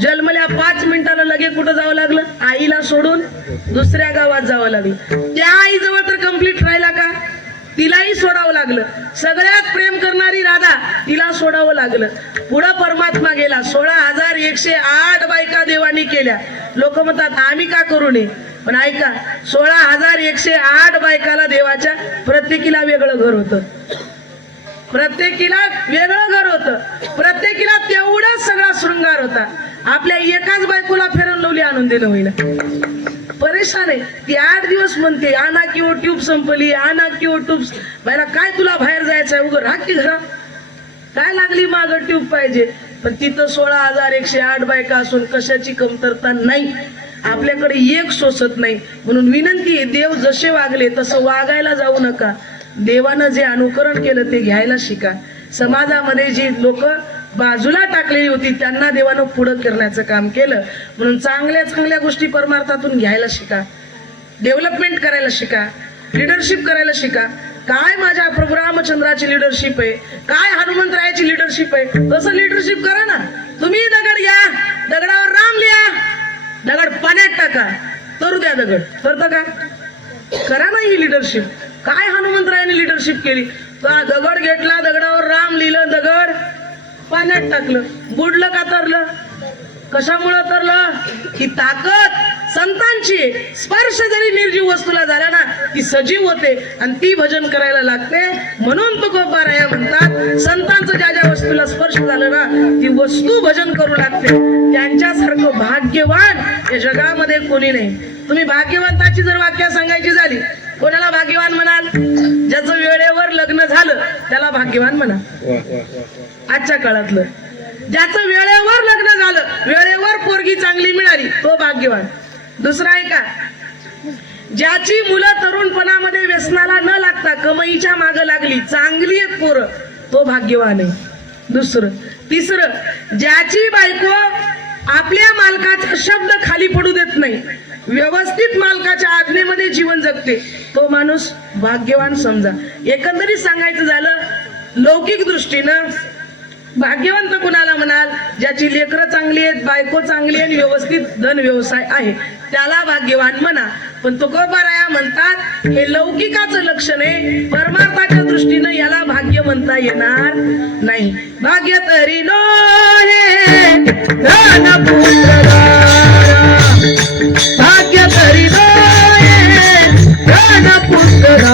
जन्मल्या 5 मिनिटाला लगे कुठं जावं लागलं? आईला सोडून दुसऱ्या गावात जावं लागलं. त्या आईजवळ तर कंप्लीट राहिला का? तिलाही सोडावं लागलं. सगळ्यात प्रेम करणारी राधा, तिला सोडावं लागलं. पुढं परमात्मा गेला. 16,108 बायका देवानी केल्या. लोक म्हणतात आम्ही का करू नये? पण ऐका, 16,108 बायकाला देवाच्या प्रत्येकीला वेगळं घर होतं. प्रत्येकीला वेगळं घर होतं. प्रत्येकीला तेवढाच सगळा शृंगार होता. आपल्या एकाच बायकोला फेरन लवली आणून दिलं होईल. परेशान आहे ती. 8 दिवस म्हणते आणा किंवा ट्यूब संपली, आणा किंवा ट्यूब. बायला काय तुला बाहेर जायचंय? उगं राख की घरा. काय लागली मागं ट्यूब पाहिजे? पण तिथं 16,108 बायका असून कशाची कमतरता नाही. आपल्याकडे एक सोसत नाही. म्हणून विनंती आहे, देव जसे वागले तसं वागायला जाऊ नका. देवानं जे अनुकरण केलं ते घ्यायला शिका. समाजामध्ये जी लोक बाजूला टाकलेली होती त्यांना देवानं पुढं करण्याचं काम केलं. म्हणून चांगल्या गोष्टी परमार्थातून घ्यायला शिका. डेव्हलपमेंट करायला शिका. लिडरशिप करायला शिका. काय माझ्या प्रभू रामचंद्राची लिडरशिप आहे, काय हनुमंतरायाची लिडरशिप आहे, तसं लिडरशिप करा ना. तुम्ही दगड घ्या, दगडावर राम लिहा, दगड पाण्यात टाका, तरू द्या दगड. करता का? करा ना ही लिडरशिप. काय हनुमंतरायाने लिडरशिप केली? दगड घेतला, दगडावर राम लिहिलं, दगड पाण्यात टाकलं. बुडलं का तरलं? कशामुळं तरलं? ही ताकद संतांची. स्पर्श जरी निर्जीव वस्तूला झाला ना ती सजीव होते आणि ती भजन करायला लागते. म्हणून तुकोबाराया म्हणतात संतांचं ज्या वस्तूला स्पर्श झालं ना ती वस्तू भजन करू लागते. त्यांच्यासारखं भाग्यवान या जगामध्ये कोणी नाही. तुम्ही भाग्यवंताची जर वाक्य सांगायची झाली, कोणाला भाग्यवान म्हणाल? ज्याचं वेळेवर लग्न झालं त्याला भाग्यवान म्हणा. आजच्या काळातलं ज्याचं वेळेवर लग्न झालं, वेळेवर पोरगी चांगली मिळाली, तो भाग्यवान. दुसरा आहे का? ज्याची मुलं तरुणपणामध्ये व्यसनाला न लागता कमाईच्या मागे लागली, चांगली आहेत पोरं, तो भाग्यवान आहे. दुसरं. तिसरं, ज्याची बायको आपल्या मालकाचा शब्द खाली पडू देत नाही, व्यवस्थित मालकाच्या आज्ञेमध्ये जीवन जगते, तो माणूस भाग्यवान समजा. एकंदरीत सांगायचं झालं लौकिक दृष्टीनं भाग्यवंत कुणाला म्हणाल? ज्याची लेकरं चांगली आहेत, बायको चांगली आहे, व्यवस्थित धन व्यवसाय आहे, त्याला भाग्यवान म्हणा. पण तुकोबाराया म्हणतात हे लौकिकाचं लक्षण आहे. परमार्थाच्या दृष्टीनं याला भाग्य म्हणता येणार नाही. भाग्य तरी नो हे धन पुत्र, भाग्य तरी नो हे धन पुत्र.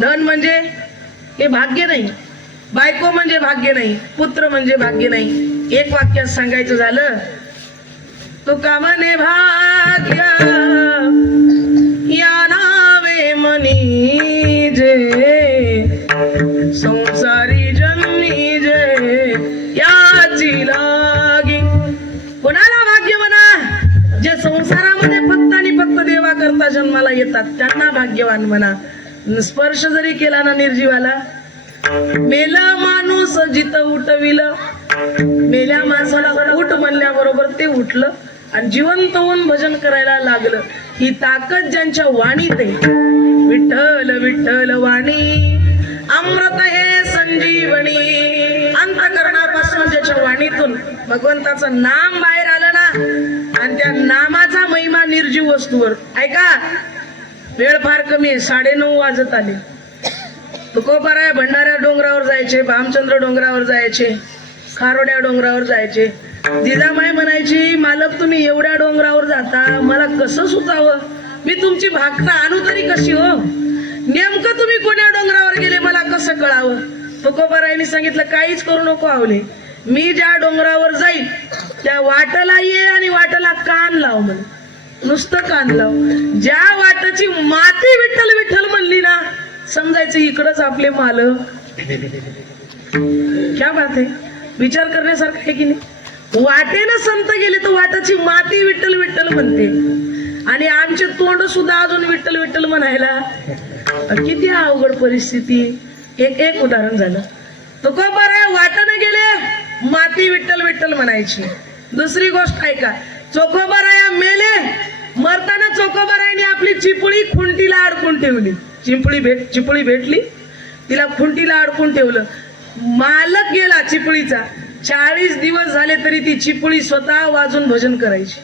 धन म्हणजे हे भाग्य नाही, बायको म्हणजे भाग्य नाही, पुत्र म्हणजे भाग्य नाही. एक वाक्यात सांगायचं झालं तो कामने भाग्य या नावे मनी जे संसारी जन्मी जे त्यांना भाग्यवान म्हणा. स्पर्श जरी केला ना निर्जीवाला, मेला माणूस जिथं उठविलं, मेल्या माणसाला उठ म्हणल्याबरोबर ते उठलं आणि जिवंत होऊन भजन करायला लागलं. ही ताकद ज्यांच्या वाणीत आहे. विठ्ठल विठ्ठल वाणी अमृत हे संजीवनी. अंतःकरणापासून ज्याच्या वाणीतून भगवंताचं नाम बाहेर आलं ना आणि त्या नामाचा महिमा निर्जीव वस्तूवर. ऐका, वेळ फार कमी आहे, 9:30 वाजत आले. तुकोबाराया भंडाऱ्या डोंगरावर जायचे, भामचंद्र डोंगरावर जायचे, खारोड्या डोंगरावर जायचे. जिजामाई म्हणायची, मालक तुम्ही एवढ्या डोंगरावर जाता, मला कसं सुचावं, मी तुमची भाकता आणू तरी कशी हो, नेमकं तुम्ही कोण्या डोंगरावर गेले मला कसं कळावं. तुकोबारायांनी सांगितलं, काहीच करू नको आवले, मी ज्या डोंगरावर जाईल त्या वाटाला ये आणि वाटाला कान लाव म्हणे. नुसतं कान लाव. ज्या वाटाची माती विठ्ठल विठ्ठल म्हणली ना, समजायचं इकडंच आपले मालक. क्या बात आहे, विचार करण्यासारखं आहे की नाही. वाटेनं संत गेले तर वाटाची माती विठ्ठल विठ्ठल म्हणते आणि आमचे तोंड सुद्धा अजून विठ्ठल विठ्ठल म्हणायला. किती अवघड परिस्थिती. एक उदाहरण झालं. तुकोबाराया वाटानं गेले, माती विठ्ठल विठ्ठल म्हणायची. दुसरी गोष्ट ऐका, चोखोबाराया मेले, मरताना चोखोबारायाने आपली चिपळी खुंटीला अडकून ठेवली. चिपळी भेटली, तिला खुंटीला अडकून ठेवलं. मालक गेला चिपळीचा, 40 दिवस झाले तरी ती चिपळी स्वतः वाजून भजन करायची,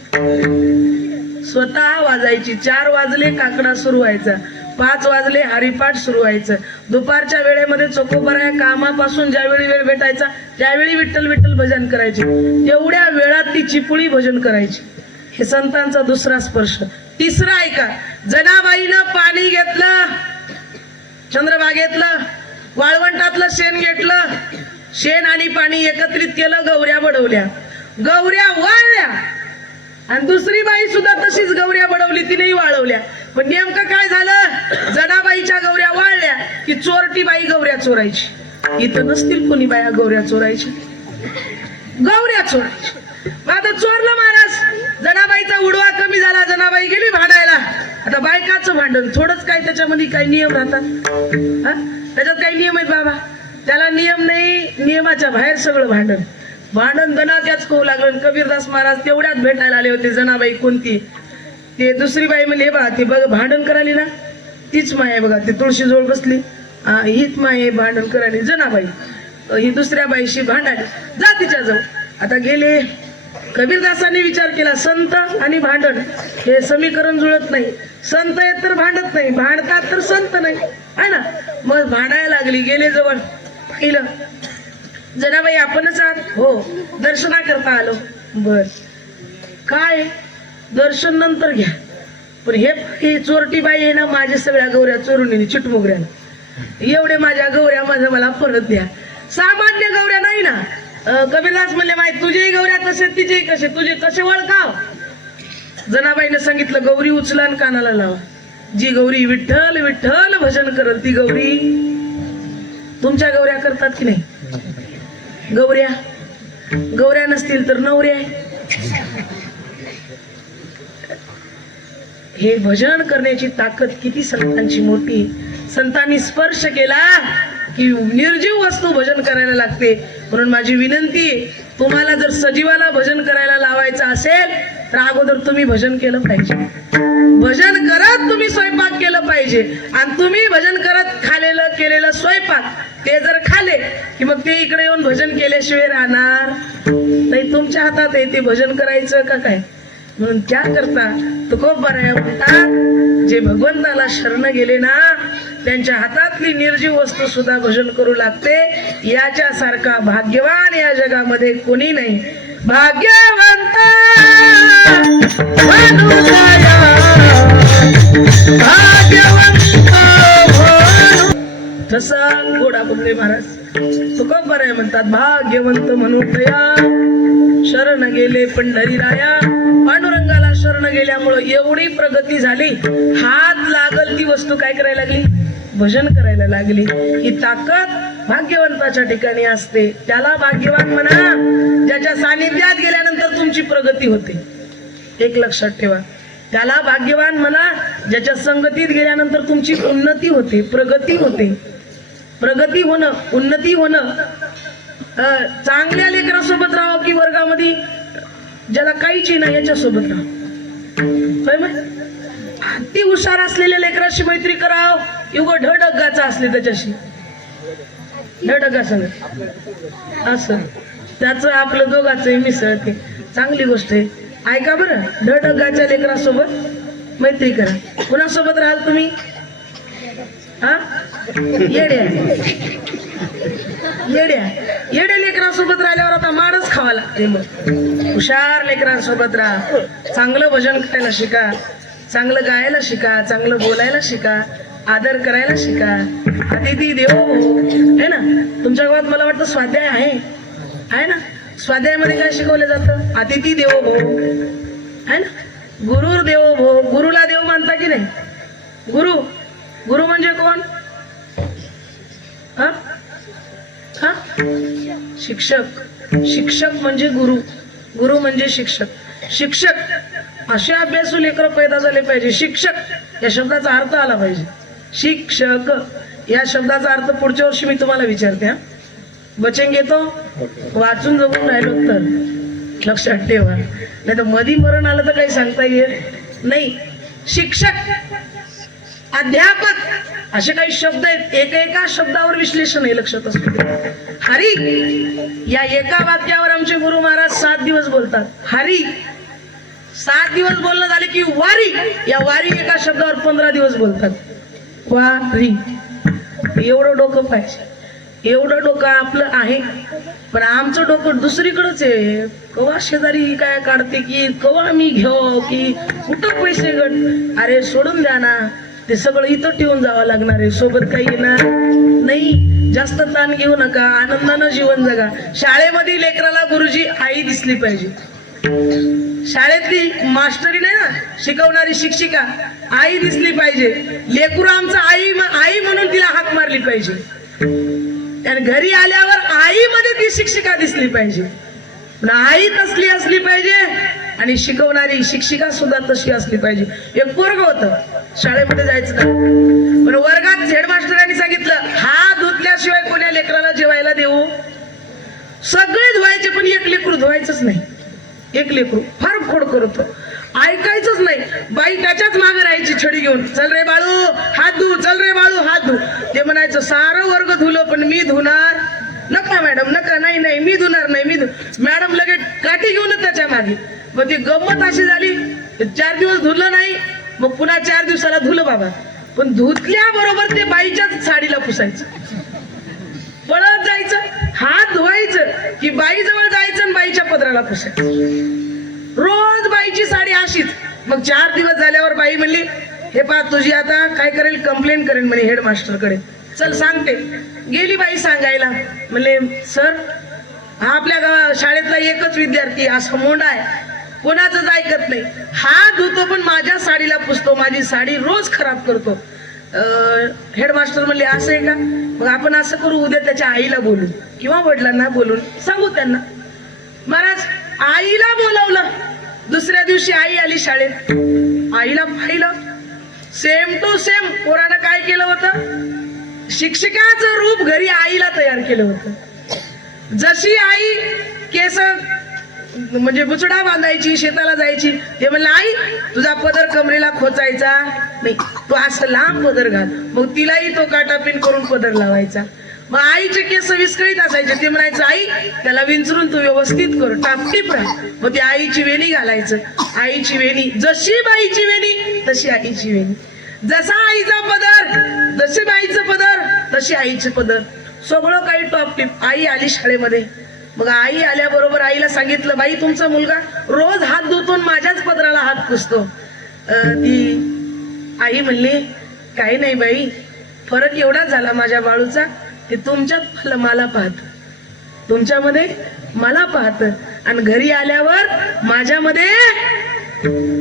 स्वतः वाजायची. 4 वाजले काकडा सुरू व्हायचा, 5 वाजले हरिपाठ सुरू व्हायचं. दुपारच्या वेळेमध्ये चोखोबाराया कामापासून ज्यावेळी वेळ भेटायचा त्यावेळी विठ्ठल विठ्ठल भजन करायचे. तेवढ्या वेळात ती चिपळी भजन करायची. हे संतांचा दुसरा स्पर्श. तिसरा ऐका, जनाबाईनं पाणी घेतलं, चंद्रभागेतलं, वाळवंटातलं शेण घेतलं, शेण आणि पाणी एकत्रित केलं, गौऱ्या बडवल्या, गौऱ्या वाळल्या. आणि दुसरी बाई सुद्धा तशीच गौऱ्या बडवली, तिनेही वाळवल्या. पण नेमकं काय झालं, जनाबाईच्या गौऱ्या वाळल्या की चोरटी बाई गौऱ्या चोरायची. इथं नसतील कोणी बाया गौऱ्या चोरायची, गौऱ्या चोरायची. आता चोरलं महाराज, जनाबाईचा उडवा कमी झाला, जनाबाई गेली भांडायला. आता बायकाचं भांडण थोडंच काय, त्याच्यामध्ये काही नियम राहतात, त्याच्यात काही नियम आहेत बाबा, त्याला नियम नाही, नियमाच्या बाहेर सगळं भांडण. भांडण दणाच्याच होऊ लागलं. कबीरदास महाराज तेवढ्यात भेटायला आले होते. जनाबाई कोणती, ते दुसरी बाई म्हणली, हे बघा ते बघ भांडण करायली ना, तीच माय आहे बघा, ते तुळशी जवळ बसली, हीच माय आहे भांडण करायली. जनाबाई ही दुसऱ्या बाईशी भांडायली, जा तिच्या जवळ. आता गेले. कबीरदासांनी विचार केला, संत आणि भांडण हे समीकरण जुळत नाही. संत आहेत तर भांडत नाही, भांडतात तर संत नाही, आहे ना. मग भांडायला लागली. गेले जवळ, पाहिलं, जनाबाई आपणच आहात, हो, दर्शना करता आलो. बर, काय दर्शन नंतर घ्या, पण हे चोरटी बाई आहे ना, माझ्या सगळ्या गौऱ्या चोरून नेली चिटमुगऱ्याला. एवढे माझ्या गौऱ्या माझ्या मला परत द्या. सामान्य गौऱ्या नाही ना. कबीरदास म्हणले, माहिती तुझेही गौऱ्या कसे, तिचेही कसे, तुझे कसे वळखाव. जनाबाईने सांगितलं, गौरी उचला आणि कानाला लावा. जी गौरी विठ्ठल विठ्ठल भजन करल ती गौरी. तुमच्या गौऱ्या करतात की नाही? गौऱ्या नसतील तर नवऱ्या. हे भजन करण्याची ताकद किती संतांची मोठी. संतांनी स्पर्श केला की निर्जीव वस्तू भजन करायला लागते. म्हणून माझी विनंती, तुम्हाला जर सजीवाला भजन करायला लावायचं असेल तर अगोदर तुम्ही भजन केलं पाहिजे. भजन करत तुम्ही स्वयंपाक केलं पाहिजे. आणि तुम्ही भजन करत केलेलं स्वयंपाक ते जर खाले की मग ते इकडे येऊन भजन केल्याशिवाय राहणार नाही. तुमच्या हातात आहे ते भजन करायचं का काय. म्हणून त्याकरता तुकोबाराया म्हणतात, जे भगवंताला शरण गेले ना त्यांच्या हातातली निर्जीव वस्तू सुद्धा भजन करू लागते. याच्यासारखा भाग्यवान या जगामध्ये कोणी नाही. भाग्यवंत तसा गोडा बोलले महाराज. तुकोबाराया म्हणतात, भाग्यवंत म्हणून शरण गेले पंढरीराया. पांडुरंगाला शरण गेल्यामुळं एवढी प्रगती झाली, हात लागल ती वस्तू काय करायला लागली, भजन करायला लागली. ही ताकद भाग्यवंताच्या ठिकाणी असते. त्याला भाग्यवान म्हणा ज्याच्या सानिध्यात गेल्यानंतर तुमची प्रगती होते. एक लक्षात ठेवा, त्याला भाग्यवान म्हणा ज्याच्या संगतीत गेल्यानंतर तुमची उन्नती होते, प्रगती होते. प्रगती होणं, उन्नती होणं. चांगल्या लेकरासोबत राहा की वर्गामध्ये ज्याला काहीच नाही याच्यासोबत राहा. काय माहित? अति हुशार असलेल्या लेकराशी मैत्री कराव की उगा ढडगाचा असले त्याच्याशी ढडगा सांग असं त्याचं आपलं दोघांचं मिसळते. चांगली गोष्ट आहे. ऐका बरं, ढडगाच्या लेकरासोबत मैत्री करा. कुणासोबत राहाल तुम्ही? हा, येड्या येड्या येड्या लेकरांसोबत राहिल्यावर आता माडच खावा लागते. मग हुशार लेकरांसोबत राहा. चांगलं भजन करायला शिका, चांगलं गायला शिका, चांगलं बोलायला शिका, आदर करायला शिका. अतिथी देवो भव आहे ना. तुमच्या गावात मला वाटतं स्वाध्याय आहे ना. स्वाध्यायामध्ये काय शिकवलं जातं? अतिथी देवो भव आहे ना. गुरुर देवो भव. गुरुला देव मानता की नाही? गुरु गुरु म्हणजे कोण? हा हा, शिक्षक. शिक्षक म्हणजे गुरु, गुरु म्हणजे शिक्षक. शिक्षक असे अभ्यासू लेकर पैदा झाले पाहिजे. शिक्षक या शब्दाचा अर्थ आला पाहिजे. शिक्षक या शब्दाचा अर्थ पुढच्या वर्षी मी तुम्हाला विचारते. हा, बचन घेतो, वाचून जगून राहिलो तर लक्षात ठेवा, नाही तर मधी मरण आलं तर काही सांगता येत नाही. शिक्षक, अध्यापक असे काही शब्द आहेत. एका शब्दावर विश्लेषण आहे, लक्षात असू दे. हरी या एका वाक्यावर आमचे गुरु महाराज 7 दिवस बोलतात. हरी 7 दिवस बोलणं झाले की वारी, या वारी एका शब्दावर 15 दिवस बोलतात. वारी. एवढं डोकं पाहिजे. एवढं डोकं आपलं आहे, पण आमचं डोकं दुसरीकडेच आहे. कवा शेजारी काय काढते की कवा मी घेऊ की कुठं पैसे गट. अरे सोडून द्या ना, ते सगळं इथं ठेवून जावं लागणार आहे. सोबत काही येणार नाही. जास्त ताण घेऊ नका, आनंदानं जीवन जगा. शाळेमध्ये लेकराला गुरुजी आई दिसली पाहिजे. शाळेतली मास्टरी नाही ना, शिकवणारी शिक्षिका आई दिसली पाहिजे. लेकरू आमचं आई म्हणून तिला हाक मारली पाहिजे. आणि घरी आल्यावर आई मध्ये ती शिक्षिका दिसली पाहिजे. आई तसली असली पाहिजे आणि शिकवणारी शिक्षिका सुद्धा तशी असली पाहिजे. एक पोरग होतं, शाळेमध्ये जायचं पण वर्गात हेडमास्टरांनी सांगितलं, हात धुतल्याशिवाय कोण्या लेकराला जेवायला देऊ. सगळे धुवायचे पण एक लेकरू धुवायचंच नाही. एक लेकरू फार खोड करत, ऐकायचंच नाही. बाई त्याच्याच मागे राहायची छडी घेऊन, चल रे बाळू हात धु, चल रे बाळू हात धु. ते म्हणायचं सारं वर्ग धुलं पण मी धुणार. नका मॅडम नका, नाही नाही मी धुणार नाही, मी मॅडम लगेच काठी घेऊन त्याच्या मागे. मग ती गंमत अशी झाली, 4 दिवस धुलं नाही, मग पुन्हा 4 दिवसाला धुलं बाबा. पण धुतल्याबरोबर ते बाईच्याच साडीला पुसायचं, पळत जायचं, हात धुवायचं की बाईजवळ जायचं आणि बाईच्या पदराला पुसायचं. रोज बाईची साडी अशीच. मग 4 दिवस झाल्यावर बाई म्हणली, हे पा तुझी आता काय करेल, कंप्लेंट करेल म्हणे हेडमास्टर कडे. चल सांगते. गेली बाई सांगायला. म्हणले सर, हा आपल्या शाळेतला एकच विद्यार्थी असा मोंडा आहे, कोणाचंच ऐकत नाही. हात धुतो पण माझ्या साडीला पुसतो, माझी साडी रोज खराब करतो. हेडमास्टर म्हणले असं आहे का, मग आपण असं करू, उद्या त्याच्या आईला बोलू किंवा वडिलांना बोलून सांगू त्यांना. महाराज आईला बोलावलं. दुसऱ्या दिवशी आई आली शाळेत. आईला पाहिलं, सेम टू सेम पोरानं काय केलं होतं, शिक्षकाचं रूप घरी आईला तयार केलं होतं. जशी आई केस म्हणजे बुचडा बांधायची, शेताला जायची, ते म्हणलं आई तुझा पदर कमरेला खोचायचा नाही, तू असं लांब पदर घाल. मग तिलाही तो काटापिन करून पदर लावायचा. मग आईचे केस विस्कळीत असायचे, ते म्हणायचं आई त्याला विंचरून तू व्यवस्थित कर, टापटीप राह. मग ती आईची वेणी घालायचं. आईची वेणी जशी बाईची वेणी तशी आईची वेणी. जसा आईचा पदर जसे बाईचं पदर तशी आईचे पदर, सगळं काही टॉपटीप. आई आली शाळेमध्ये. मग आई आल्याबरोबर आईला सांगितलं, बाई तुमचा मुलगा रोज हात धुतो माझ्याच पदराला हात पुसतो. ती आई म्हणली काही नाही बाई, फरक एवढा झाला माझ्या बाळूचा, ते तुमच्यात मला पाहत, तुमच्यामध्ये मला पाहत, आणि घरी आल्यावर माझ्यामध्ये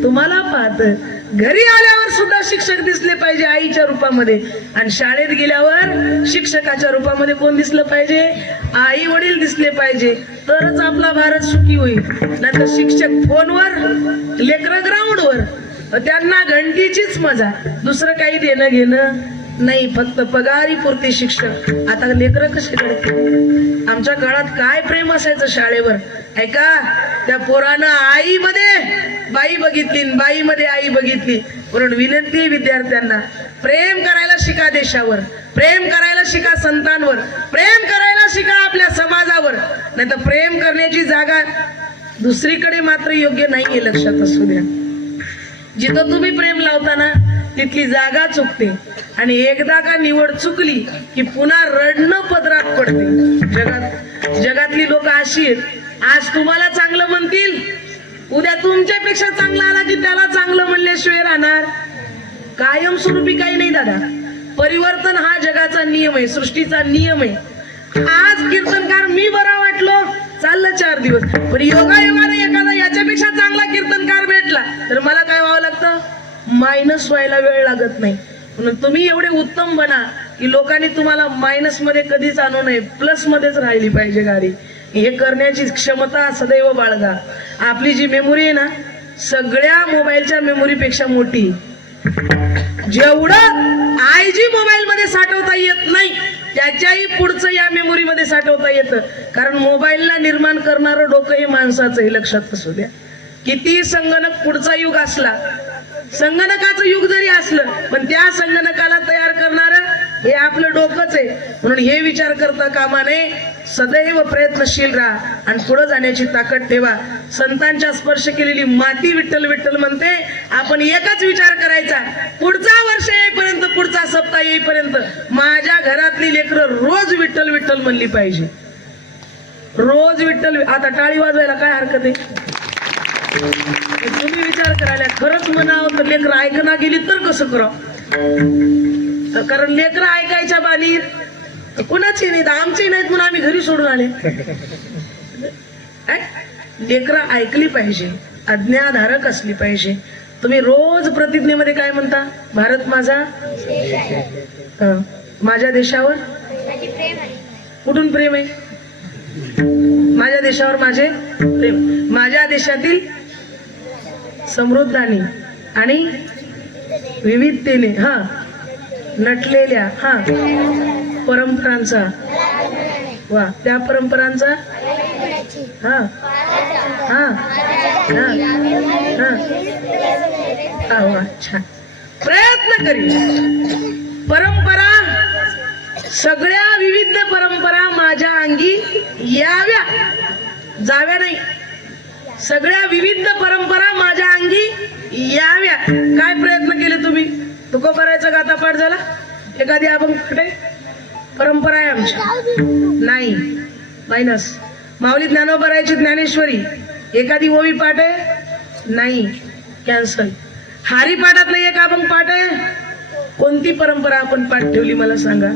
तुम्हाला पाहत. घरी आल्यावर सुद्धा शिक्षक दिसले पाहिजे आईच्या रूपामध्ये, आणि शाळेत गेल्यावर शिक्षकाच्या रूपामध्ये कोण दिसलं पाहिजे, आई वडील दिसले पाहिजे. तरच आपला भारत सुखी होईल. नाहीतर शिक्षक फोनवर, लेकरं ग्राउंडवर, त्यांना घंटीचीच मजा, दुसरं काही देणं घेणं नाही, फक्त पगारी पुरती शिक्षक. आता लेकरं कशी रडतील? आमच्या काळात काय प्रेम असायचं शाळेवर. ऐका, त्या पोरानं आईमध्ये बाई बघितली, बाईमध्ये आई बघितली. म्हणून विनंती आहे विद्यार्थ्यांना, प्रेम करायला शिका देशावर, प्रेम करायला शिका संतांवर, प्रेम करायला शिका आपल्या समाजावर. नाही तर प्रेम करण्याची जागा दुसरीकडे मात्र योग्य नाहीये, लक्षात असू द्या. जिथं तुम्ही प्रेम लावताना तिथली जागा चुकते, आणि एकदा का निवड चुकली की पुन्हा रडणं पदरात पडते. जगातली लोक अशी आहेत, आज तुम्हाला चांगलं म्हणतील, उद्या तुमच्यापेक्षा चांगला आला की त्याला चांगलं म्हणल्याशिवाय राहणार. कायमस्वरूपी काही नाही दादा. परिवर्तन हा जगाचा नियम आहे, सृष्टीचा नियम आहे. आज कीर्तनकार मी बरा वाटलो, चाललं 4 दिवस, पण योगायोगाने एखादा याच्यापेक्षा चांगला कीर्तनकार भेटला तर मला काय व्हावं लागतं? मायनस व्हायला वेळ लागत नाही. म्हणून तुम्ही एवढे उत्तम बना की लोकांनी तुम्हाला मायनस मध्ये कधीच आणू नये, प्लस मध्येच राहिली पाहिजे गाडी. हे करण्याची क्षमता सदैव बाळगा. आपली जी मेमोरी आहे ना, सगळ्या मोबाईलच्या मेमोरीपेक्षा मोठी. जेवढं आयजी मोबाईल मध्ये साठवता येत नाही त्याच्याही पुढचं या मेमोरी मध्ये साठवता येतं. कारण मोबाईलला निर्माण करणारं डोकं हे माणसाचं आहे, लक्षात असू द्या. किती संगणक पुढचा युग असला, संगणकाचं युग जरी असलं, पण त्या संगणकाला तयार करणारं हे आपलं डोकंच आहे. म्हणून हे विचार करता कामा नये, सदैव प्रयत्नशील राहा आणि पुढे जाण्याची ताकद ठेवा. संतांच्या स्पर्श केलेली माती विठ्ठल विठ्ठल म्हणते. आपण एकच विचार करायचा, पुढचा वर्ष येईपर्यंत, पुढचा सप्ताह येईपर्यंत माझ्या घरातली लेकरं रोज विठ्ठल विठ्ठल म्हणली पाहिजे, रोज विठ्ठल. आता टाळी वाजवायला काय हरकत आहे? तुम्ही विचार करायला, खरंच म्हणावं तर लेकरं ऐकना गेली तर कसं करावं? कारण लेकरं ऐकायच्या बालीत कुणाची नाहीत, आमची नाहीत म्हणून आम्ही घरी सोडून आले. लेकरं ऐकली पाहिजे, आज्ञाधारक असली पाहिजे. तुम्ही रोज प्रतिज्ञेमध्ये काय म्हणता? भारत माझा, माझ्या देशावर कुठून प्रेम आहे? माझ्या देशावर माझे प्रेम, माझ्या देशातील समृद्धानी आणि विविधतेने नटलेल्या परंपरांचा, वा त्या परंपरांचा छान प्रयत्न करी. परंपरा, सगळ्या विविध परंपरा माझ्या अंगी याव्या, जाव्या नाही. सगळ्या विविध परंपरा माझ्या अंगी याव्या. काय प्रयत्न केले तुम्ही? तुकोबारायचा गाथा पाठ झाला? एखादी अभंग पाठ आहे? परंपरा आहे आमची नाही, मायनस. माऊली ज्ञानोबारायची ज्ञानेश्वरी एखादी ओवी पाठ आहे? नाही, कॅन्सल. हरिपाठातलं एक अभंग पाठ आहे? कोणती परंपरा आपण पाठ ठेवली मला सांगा?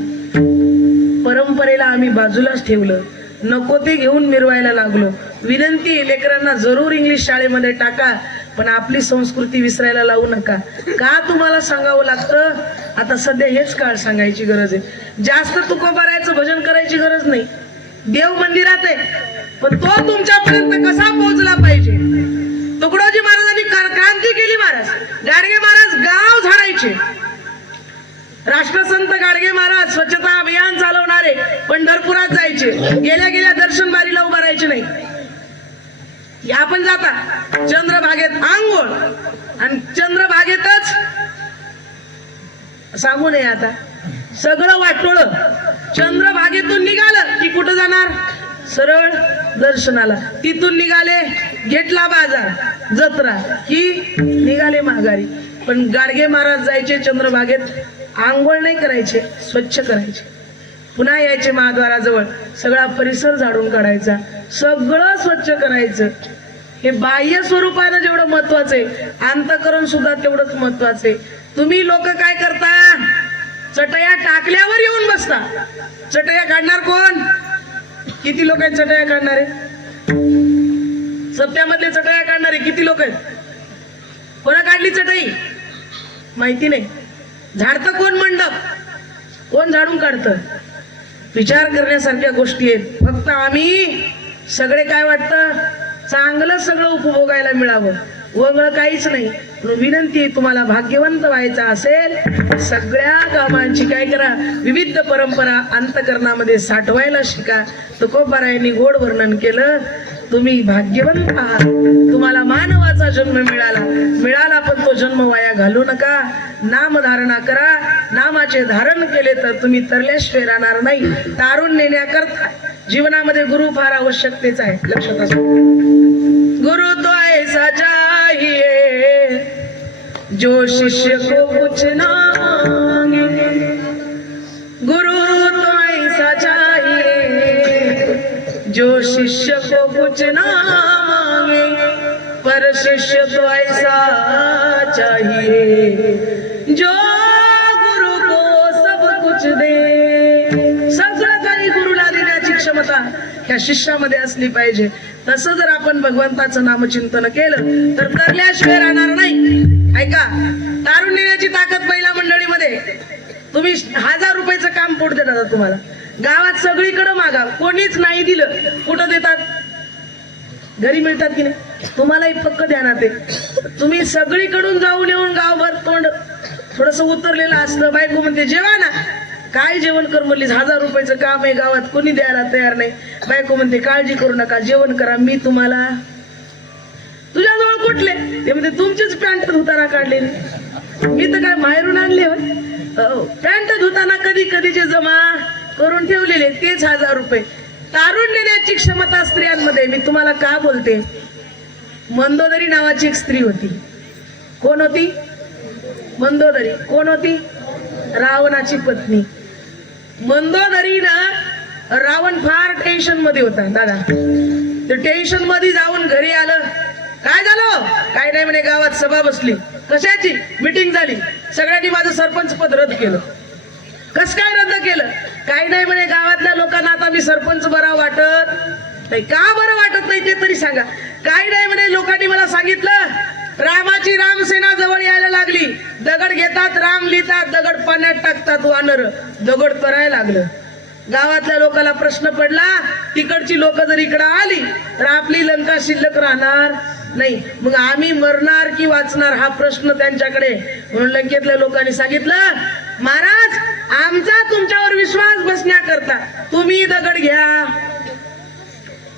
परंपरेला आम्ही बाजूलाच ठेवलं, नको ते घेऊन मिरवायला लागलो. विनंती, लेकरांना जरूर इंग्लिश शाळेमध्ये टाका, पण आपली संस्कृती विसरायला लावू नका. का तुम्हाला सांगावं लागतं? आता सध्या हेच काळ सांगायची गरज आहे. जास्त तुकोबारायचं भजन करायची गरज नाही. देव मंदिरात आहे, पण तो तुमच्यापर्यंत कसा पोहोचला पाहिजे? तुकडोजी महाराजांनी क्रांती केली महाराज. गाडगे महाराज गाव झाडायचे. राष्ट्रसंत गाडगे महाराज स्वच्छता अभियान चालवणारे पंढरपुरात जायचे. गेल्या गेल्या दर्शन बारीला उभा राहायचे नाही. आपण जाता चंद्रभागेत आंघोळ, आणि चंद्रभागेतच सांगू नये आता सगळं वाटोळ. चंद्रभागेतून निघालं की कुठं जाणार? सरळ दर्शनाला. तिथून निघाले घेतला बाजार, जत्रा की निघाले माघारी. पण गाडगे महाराज जायचे चंद्रभागेत, आंघोळ नाही करायचे, स्वच्छ करायचे. पुन्हा यायचे महाद्वाराजवळ, सगळा परिसर झाडून काढायचा, सगळं स्वच्छ करायचं. हे बाह्य स्वरूपानं जेवढं महत्वाचं आहे, अंतःकरण सुद्धा तेवढंच महत्वाचं आहे. तुम्ही लोक काय करता? चटया टाकल्यावर येऊन बसता. चटया काढणार कोण? किती लोक आहेत चटया काढणारे? सप्त्यामधले चटया काढणारे किती लोक आहेत? कोणा काढली चटई? माहिती नाही. झाडतं कोण मंडप? कोण झाडून काढतं? विचार करण्यासारख्या गोष्टी आहेत. फक्त आम्ही सगळे काय वाटतं? चांगलं सगळं उपभोगायला मिळावं, वगळं काहीच नाही. विनंती आहे, तुम्हाला भाग्यवंत व्हायचा असेल सगळ्या कामांची काय करा, विविध परंपरा अंतकरणामध्ये साठवायला शिका. तुकोबारायांनी गोड वर्णन केलं, तुम्ही भाग्यवंत आहात, तुम्हाला मानवाचा जन्म मिळाला पण तो जन्म वाया घालू नका. नामधारणा करा, नामाचे धारण केले तर तुम्ही तरल्याशिवाय राहणार नाही. तारून नेण्याकरता जीवनामध्ये गुरु फार आवश्यकतेचा आहे, लक्षात असो. गुरु तो ऐसा चाहिए जो शिष्य को कुछ ना मांगे. गुरु तो ऐसा चाहिए जो शिष्य को कुछ ना मांगे, पर शिष्य तो ऐसा चाहिए जो गुरु को सब कुछ दे. सगळं काही गुरुला देण्याची क्षमता ह्या शिष्यामध्ये असली पाहिजे. तसं जर आपण भगवंताचं नामचिंतन केलं तर तरल्याशिवाय राहणार नाही. ऐका, तारून नेण्याची ताकद पहिल्या मंडळीमध्ये. तुम्ही 1000 रुपयाचं काम पोट देतात तुम्हाला, गावात सगळीकडे मागा, कोणीच नाही दिलं, कुठं देतात? घरी मिळतात की नाही? तुम्हालाही पक्क ध्यानात आहे. तुम्ही सगळीकडून जाऊन येऊन गावभर तोंड थोडस उतरलेलं असलं, बायको म्हणते जेवा ना, काय जेवण कर म्हणली, 1000 रुपयाचं काम आहे, गावात कोणी द्यायला तयार नाही. बायको म्हणते काळजी करू नका, जेवण करा, मी तुम्हाला. तुझ्याजवळ कुठले? ते म्हणते तुमचीच पॅन्ट धुताना काढलेली. मी तर काय माहेरून आणले होय? पॅन्ट धुताना कधी कधीचे जमा करून ठेवलेले तेच 1000 रुपये. तारून नेण्याची क्षमता स्त्रियांमध्ये. मी तुम्हाला का बोलते, मंदोदरी नावाची एक स्त्री होती. कोण होती? मंदोदरी. कोण होती? रावणाची पत्नी. मंदोदरीनं, रावण फार टेन्शन मध्ये होता दादा. ते टेन्शन मध्ये जाऊन घरी आलं. काय झालं? काय नाही म्हणे, गावात सभा बसली. कशाची? मीटिंग झाली. सगळ्यांनी माझं सरपंच पद रद्द केलं. कस काय रद्द केलं? काय नाही म्हणे, गावातल्या लोकांना आता मी सरपंच बरा वाटत नाही. का बरं वाटत नाही ते तरी सांगा. काय नाही म्हणे, लोकांनी मला सांगितलं रामाची रामसेना जवळ यायला लागली. दगड घेतात, राम लिहितात, दगड पाण्यात टाकतात वानर. दगड करायला लागलं. गावातल्या लोकांना प्रश्न पडला, तिकडची लोक जर इकडं आली तर आपली लंका शिल्लक राहणार नाही, मग आम्ही मरणार की वाचणार हा प्रश्न त्यांच्याकडे. म्हणून लंकेतल्या लोकांनी सांगितलं, महाराज आमचा तुमच्यावर विश्वास बसण्याकरता तुम्ही दगड घ्या.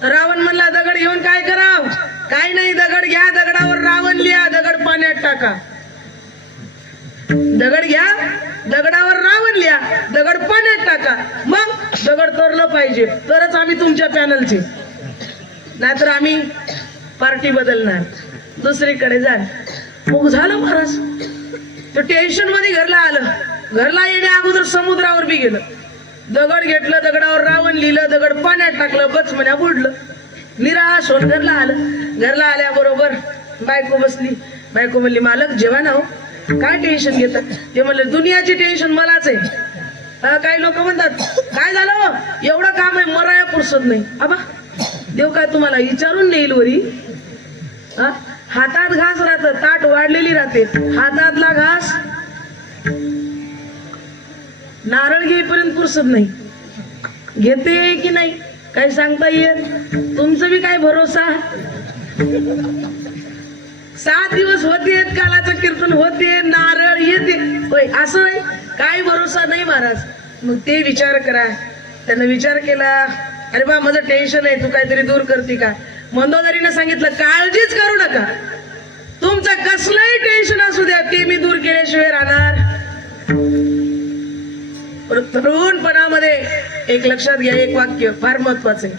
रावण म्हणला दगड घेऊन काय कराव? काय नाही, दगड घ्या, दगडावर रावण लिहा, दगड पाण्यात टाका. दगड घ्या, दगडावर रावण लिहा, दगड पाण्यात टाका. मग दगड तरलं पाहिजे तरच आम्ही तुमच्या पॅनलचे, नाहीतर आम्ही पार्टी बदलणार, दुसरीकडे जा. मग झालं महाराज. तो टेन्शन मध्ये घरला आलं. घरला येण्या अगोदर समुद्रावर बी गेलं. दगड घेतलं, दगडावर रावण लिहिलं, दगड पाण्यात टाकलं, बच म्हण्या बुडलं. निराश होऊन घरला आलं. घरला आल्याबरोबर बायको बसली. बायको म्हणली, मालक जेवा ना हो, काय टेन्शन घेतात? ते म्हणले, दुनियाची टेन्शन मलाच आहे. काही लोक म्हणतात काय झालं, एवढं काम आहे, मराया पुरसत नाही. आबा देव काय तुम्हाला विचारून नेईल वरी? हातात घास राहत, ताट वाढलेली राहते, हातातला घास नारळ घेईपर्यंत पुरसत नाही. घेते की नाही काही सांगता येत. तुमचं बी काय भरोसा. 7 दिवस होते, कालाचं कीर्तन होते, नारळ येते, होय असं नाही, काय भरोसा नाही महाराज. मग ते विचार करा. त्यानं विचार केला, अरे बा माझं टेन्शन आहे, तू काहीतरी दूर करते का? मंदोदरीनं सांगितलं, काळजीच करू नका, तुमचं कसलंही टेन्शन असू द्या, ते मी दूर केल्याशिवाय राहणार. तरुणपणामध्ये एक लक्षात घ्या, एक वाक्य फार महत्वाचं आहे.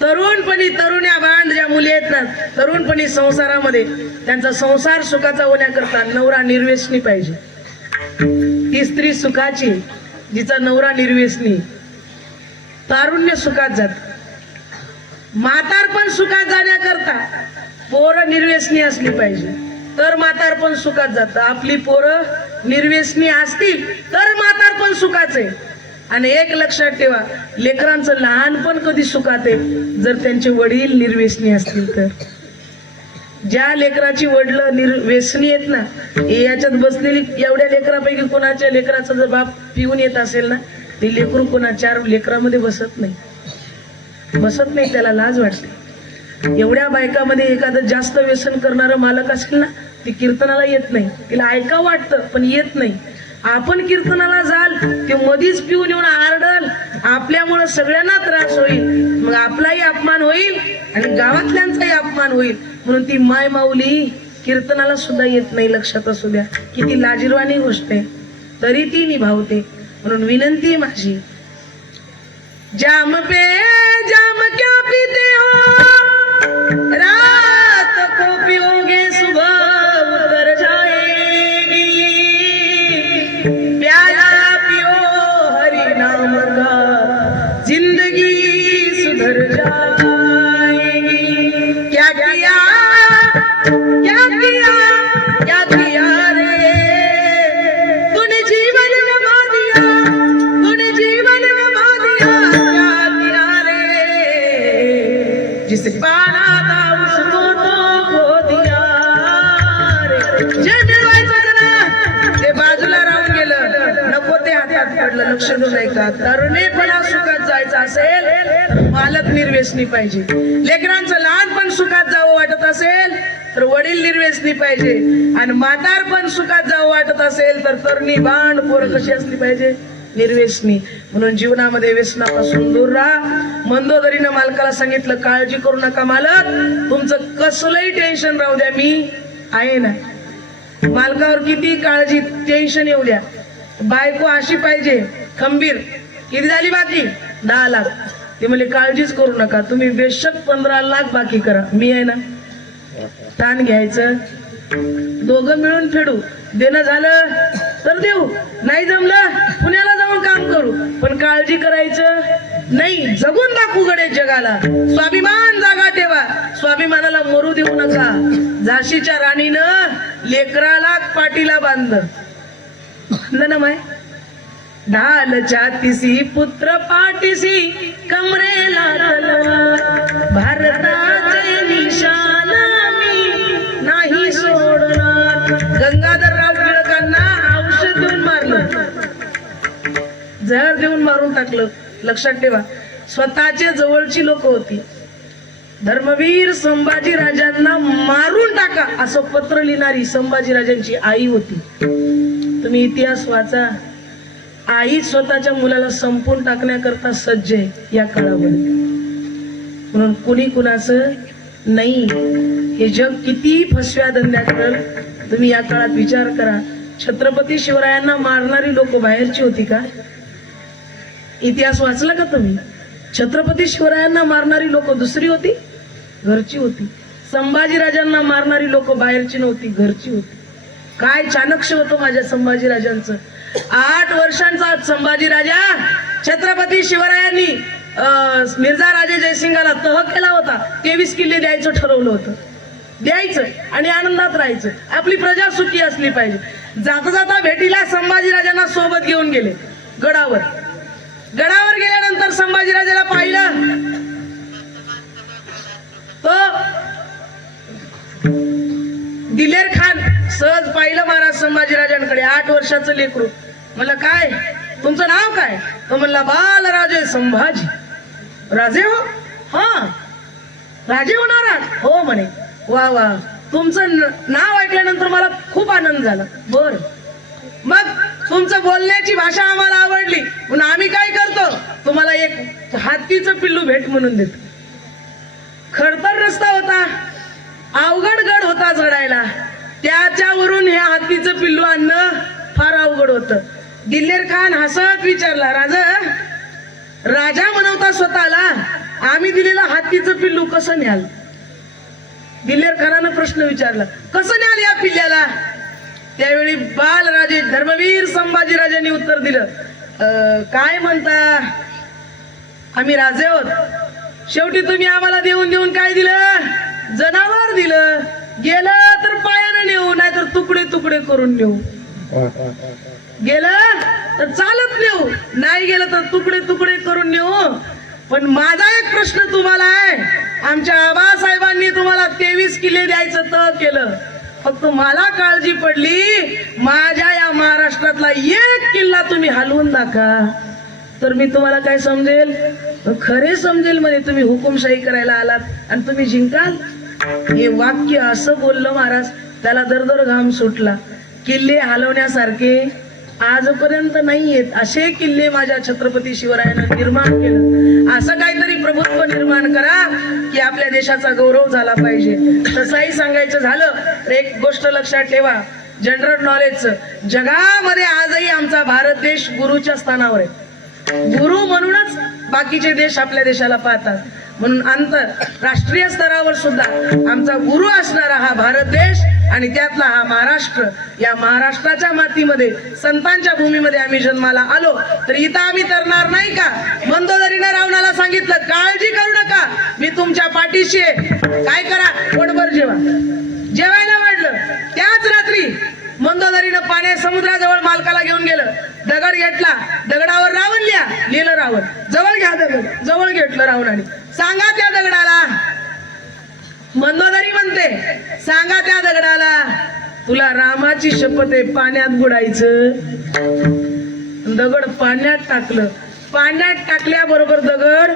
तरुणपणी, तरुण्या बांध ज्या मुली आहेत ना, तरुणपणी संसारामध्ये त्यांचा संसार सुखाचा होण्याकरता नवरा निर्व्यसनी पाहिजे. ती स्त्री सुखाची जिचा नवरा निर्व्यसनी. तारुण्य सुखात जात. म्हातारपण सुखात जाण्याकरता पोरं निर्व्यसनी असली पाहिजे, तर म्हातारपण सुखात जात. आपली पोरं निर्व्यसनी असतील तर म्हातारपण सुखाचे. आणि एक लक्षात ठेवा, लेकरांचं लहानपण कधी सुखात आहे, जर त्यांचे वडील निर्व्यसनी असतील तर. ज्या लेकराची वडील निर्व्यसनी आहेत ना, याच्यात बसलेली एवढ्या लेकरापैकी कोणाच्या लेकराचा जर बाप पिऊन येत असेल ना, ते लेकरू कोणा 4 लेकरामध्ये बसत नाही. त्याला लाज वाटते. एवढ्या बायकामध्ये एखादं जास्त व्यसन करणारं मालक असेल ना, ती कीर्तनाला येत नाही, तिला ऐका वाटतं पण येत नाही. आपण कीर्तनाला जाल ते मधीच पिऊन येऊन आरडल, आपल्यामुळं सगळ्यांना त्रास होईल, मग आपलाही अपमान होईल आणि गावातल्यांचाही अपमान होईल. म्हणून ती माय माऊली कीर्तनाला सुद्धा येत नाही. लक्षात असू द्या, किती लाजिरवाणी गोष्ट आहे, तरी ती निभावते. म्हणून विनंती आहे माझी, जाम पे जाम क्या पीते हो, रात को पियोगे सुबह उतर जाएगी, प्याला पियो हरि नाम का जिंदगी सुधर जाएगी. क्या किया क्या किया क्या किया रे, तूने जीवन गवा दिया, तूने जीवन गवा दिया, क्या किया रे, जिसे पाना था उसको तो खो दिया रे. जे मिळवायचं जरा ते बाजूला राहून गेलं, नको ते हातात पडलं. लक्ष देऊ नये का, तरुणेपणा सुखात जायचं असेल तर मालक निर्व्यसनी पाहिजे. लेकरांचं लहानपण सुखात जावं वाटत असेल तर वडील निर्व्यसनी पाहिजे, आणि म्हातारपण सुखात जावं वाटत असेल तर तरुणी बाण पोरं कशी असली पाहिजे, निर्व्यसनी. म्हणून जीवनामध्ये व्यसनापासून दूर राहा. मंदोदरीनं मालकाला सांगितलं, काळजी करू नका मालक, तुमचं कसलंही टेन्शन राहू द्या, मी आहे ना. मालकावर किती काळजी, टेन्शन येऊ द्या. बायको अशी पाहिजे खंबीर. किती झाली बाकी? 10 लाख. ते म्हणजे काळजीच करू नका, तुम्ही बेशक 15 लाख बाकी करा, मी आहे ना. ताण घ्यायचं, दोघं मिळून फेडू. देणं झालं तर देऊ, नाही जमलं पुण्याला जाऊन काम करू, पण काळजी करायचं नाही. जगून दाखवू गडे जगाला, स्वाभिमान जागा ठेवा, स्वाभिमानाला मरू देऊ नका. झाशीच्या राणीनं लेकराला पाठीला बांधलं ना माय, ढाल छातीसी पुत्र पाठीसी कमरेला तलवार, भारताचे निशाण मी नाही सोडणार. गंगाधरराव टिळकांना औषध देऊन मारलं, जहर देऊन मारून टाकलं. लक्षात ठेवा, स्वतःच्या जवळची लोक होती. धर्मवीर संभाजी राजांना मारून टाका असं पत्र लिहिणारी संभाजी राजांची आई होती. तुम्ही इतिहास वाचा. आई स्वतःच्या मुलाला संपून टाकण्याकरता सज्ज आहे या काळामध्ये. म्हणून कुणी कुणाचं नाही. हे जग किती फसव्या धंद्या करल, तुम्ही या काळात विचार करा. छत्रपती शिवरायांना मारणारी लोक बाहेरची होती का? इतिहास वाचला का तुम्ही? छत्रपती शिवरायांना मारणारी लोक दुसरी होती, घरची होती. संभाजीराजांना मारणारी लोक बाहेरची नव्हती, घरची होती. काय चाणक्य होतं माझ्या संभाजीराजांचं. 8 वर्षांचा संभाजी राजा छत्रपती शिवरायांनी मिर्झा राजे जयसिंगाला तह केला होता. 23 किल्ले द्यायचं ठरवलं होतं, द्यायचं आणि आनंदात राहायचं. आपली प्रजा सुखी असली पाहिजे. जाता जाता भेटीला संभाजीराजांना सोबत घेऊन गेले गडावर. गडावर गेल्यानंतर संभाजीराजाला पाहिलं तो दिलेर खान सहज पाहिलं महाराज संभाजीराजांकडे. 8 वर्षाचं लेकरू. म्हणलं काय तुमचं नाव काय? तो म्हणला बालराजे संभाजी. राजे हो? हा, राजे होणार आहात? हो म्हणे. वा वा, तुमचं नाव ऐकल्यानंतर मला खूप आनंद झाला. बर, मग तुमचं बोलण्याची भाषा आम्हाला आवडली, म्हणून आम्ही काय करतो, तुम्हाला एक हत्तीचं पिल्लू भेट म्हणून देतो. खडतर रस्ता होता, अवघड गड होता चढायला, त्याच्यावरून ह्या हत्तीचं पिल्लू आणणं फार अवघड होतं. दिल्लेर खान हसत विचारला, राजा म्हणवता स्वतःला, आम्ही दिलेला हत्तीचं पिल्लू कसं न्याल? दिल्लेर खानानं प्रश्न विचारला, कसं न्याल या पिल्ल्याला? त्यावेळी बालराजे धर्मवीर संभाजीराजांनी उत्तर दिलं, काय म्हणता, आम्ही राजे आहोत. शेवटी तुम्ही आम्हाला देऊन देऊन काय दिलं? जनावर दिलं. गेलं तर पायाने नेऊ, नाहीतर तुकडे तुकडे करून नेऊ. गेलं तर चालत नेऊ, नाही गेलं तर तुकडे तुकडे करून नेऊ. पण माझा एक प्रश्न तुम्हाला आहे, आमच्या आबासाहेबांनी तुम्हाला 23 किल्ले द्यायचं तर केलं, फक्त मला काळजी पडली, माझ्या या महाराष्ट्रातला एक किल्ला तुम्ही हलवून दाखवा तर मी तुम्हाला काय समजेल, खरे समजेल. म्हणे तुम्ही हुकुमशाही करायला आलात आणि तुम्ही जिंकाल. हे वाक्य असं बोललं महाराज. त्याला दरदर घाम सुटला. किल्ले हलवण्यासारखे आजपर्यंत नाही आहेत असे किल्ले माझ्या छत्रपती शिवरायानं निर्माण केलं. असं काहीतरी प्रभुत्व निर्माण करा की आपल्या देशाचा गौरव झाला पाहिजे. तसंही सांगायचं झालं तर एक गोष्ट लक्षात ठेवा, जनरल नॉलेजचं, जगामध्ये आजही आमचा भारत देश गुरुच्या स्थानावर आहे. गुरु म्हणूनच बाकीचे देश आपल्या देशाला पाहतात. म्हणून आंतरराष्ट्रीय स्तरावर सुद्धा आमचा गुरु असणारा हा भारत देश आणि त्यातला हा महाराष्ट्र, या महाराष्ट्राच्या मातीमध्ये संतांच्या भूमीमध्ये आम्ही जन्माला आलो तर इथं आम्ही तरणार नाही का? मंदोदरीनं रावणाला सांगितलं, काळजी करू नका, मी तुमच्या पाठीशी आहे. काय करा? पोटभर जेवा. जेवायला वाढलं. त्याच रात्री मंदोदरीनं पाण्या समुद्राजवळ मालकाला घेऊन गेलं. दगड घेतला, दगडावर रावण लिहिलं रावण. जवळ घ्या दगड. जवळ घेतलं रावणाने. सांगा त्या दगडाला, मंदोदरी म्हणते, सांगा त्या दगडाला तुला रामाची शपथ आहे पाण्यात बुडायचं. दगड पाण्यात टाकलं. पाण्यात टाकल्याबरोबर दगड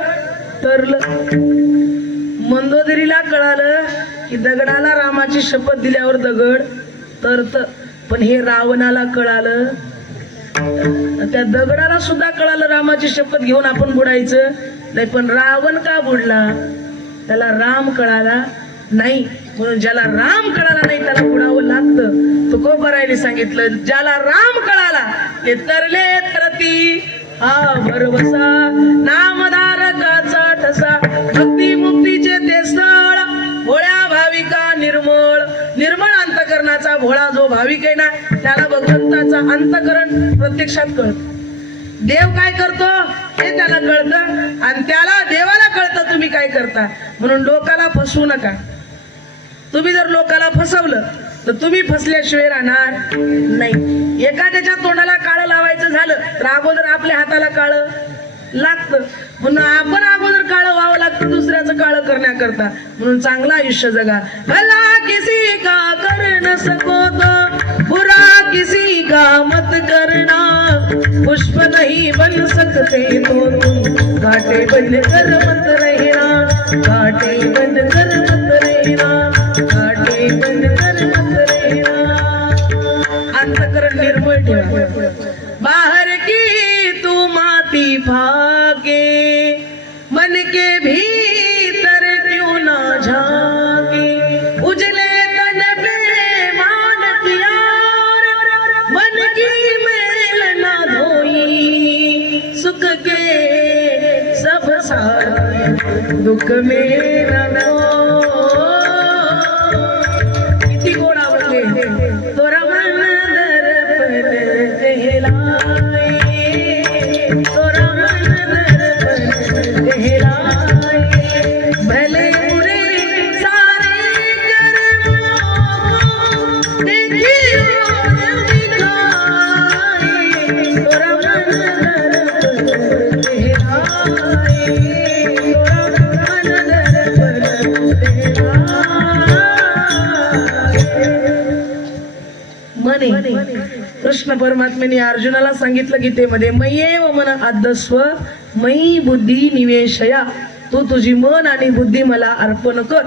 तरलं. मंदोदरीला कळालं की दगडाला रामाची शपथ दिल्यावर दगड तरत. पण हे रावणाला कळालं, त्या दगडाला सुद्धा कळालं रामाची शपथ घेऊन आपण बुडायचं नाही. पण रावण का बुडला? त्याला राम कळाला नाही. म्हणून ज्याला राम कळाला नाही त्याला बुडावं लागतं. तुकोबारायने सांगितलं, ज्याला राम कळाला ते तरले तरती हा भरवसा. नामधारकाचा ठसा भक्ती मुक्तीचे ते स्थळ. भोळ्या भाविका निर्मळ. निर्मळ अंतकरणाचा भोळा जो भाविक आहे ना त्याला भगवंताचा अंतकरण प्रत्यक्षात कळतं. देव काय करतो हे त्याला कळतं आणि त्याला देवाला कळतं तुम्ही काय करता. म्हणून लोकाला फसवू नका. तुम्ही जर लोकाला फसवलं तर तुम्ही फसल्याशिवाय राहणार नाही. एखाद्याच्या तोंडाला काळं लावायचं झालं तर अगोदर आपल्या हाताला काळं लागतं. म्हणून आपण अगोदर काळं व्हावं लागतं दुसऱ्याचं काळं करण्याकरता. म्हणून चांगलं आयुष्य जगा. भला किसी का कर न सको तो बुरा किसी का मत करना. पुष्प नहीं बन सकते तो तुम कांटे बन कर मत रहना. कांटे बन कर मत रहना. कांटे बन कर मत रहना. अंतकरण निर्मळ ठेवा. बाहर की तू माती भागे मन के भीतर क्यों ना झाके. उजले तन पे मान किया मन की मैल ना धोई. सुख के सब साथ दुख में न हो. किती गोड आवडले. तोरा मन दर्पण कहलाए. तोरा मन दर्पण कहलाए. भले बुरे सारे कर्मों देखियो दिखाए. तोरा मन दर्पण कहलाए. तोरा मन दर्पण कहलाए. मने कृष्ण परमात्म्याने अर्जुनाला सांगितलं गीतेमध्ये, मय्येव मन आद्यस्व मयी बुद्धी निवेशया. तू तुझी मन आणि बुद्धी मला अर्पण कर.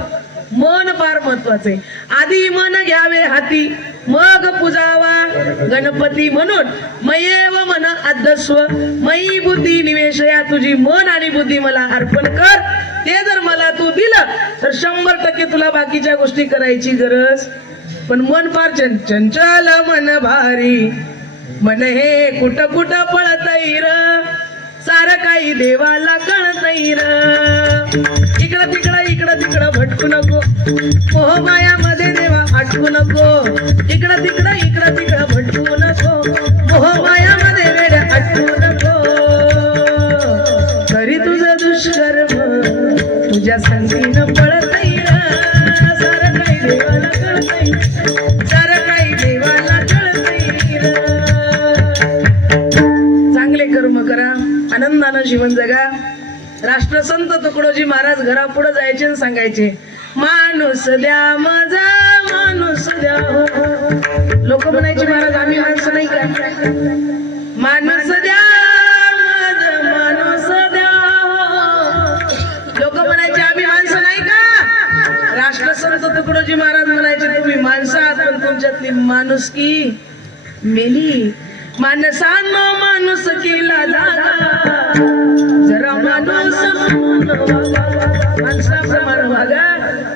मन फार महत्वाचे. आधी मन घ्यावे हाती मग पूजावा गणपती. म्हणून मय्येव मन आद्यस्व मयी बुद्धी निवेशया. तुझी मन आणि बुद्धी मला अर्पण कर. ते जर मला तू दिलं तर 100% तुला बाकीच्या गोष्टी करायची गरज. पण मन फार चंचल मन भारी. मन हे कुठं कुठं पळतय र. सारं काही देवाला कळतय र. इकडं तिकडं भटकू नको. मोहमायामध्ये देवा अटकू नको. इकडं तिकडं भटकू नको. मोहमायामध्ये वेड्या अटकू नको. तरी तुझं दुष्कर्म तुझ्या संगीनं पळतय र. सारं काही देवाला कळतय. सारं काही देवाला कळतय र. चांगले कर्म करा, आनंदानं जीवन जगा. राष्ट्रसंत तुकडोजी महाराज घरापुढे जायचे आणि सांगायचे, माणूस द्या माझा माणूस द्या हो. लोक म्हणायचे महाराज आम्ही माणसं नाही का. माणूस द्या माझा माणूस द्या हो. लोक म्हणायचे आम्ही माणसं नाही का. राष्ट्रसंत तुकडोजी महाराज म्हणायचे तुम्ही माणसं आहात पण तुमच्यातली माणुसकी मेली. माणसांनो माणूस केला जागा, जरा माणूस म्हणून वागा. माणसाप्रमाणे वागा,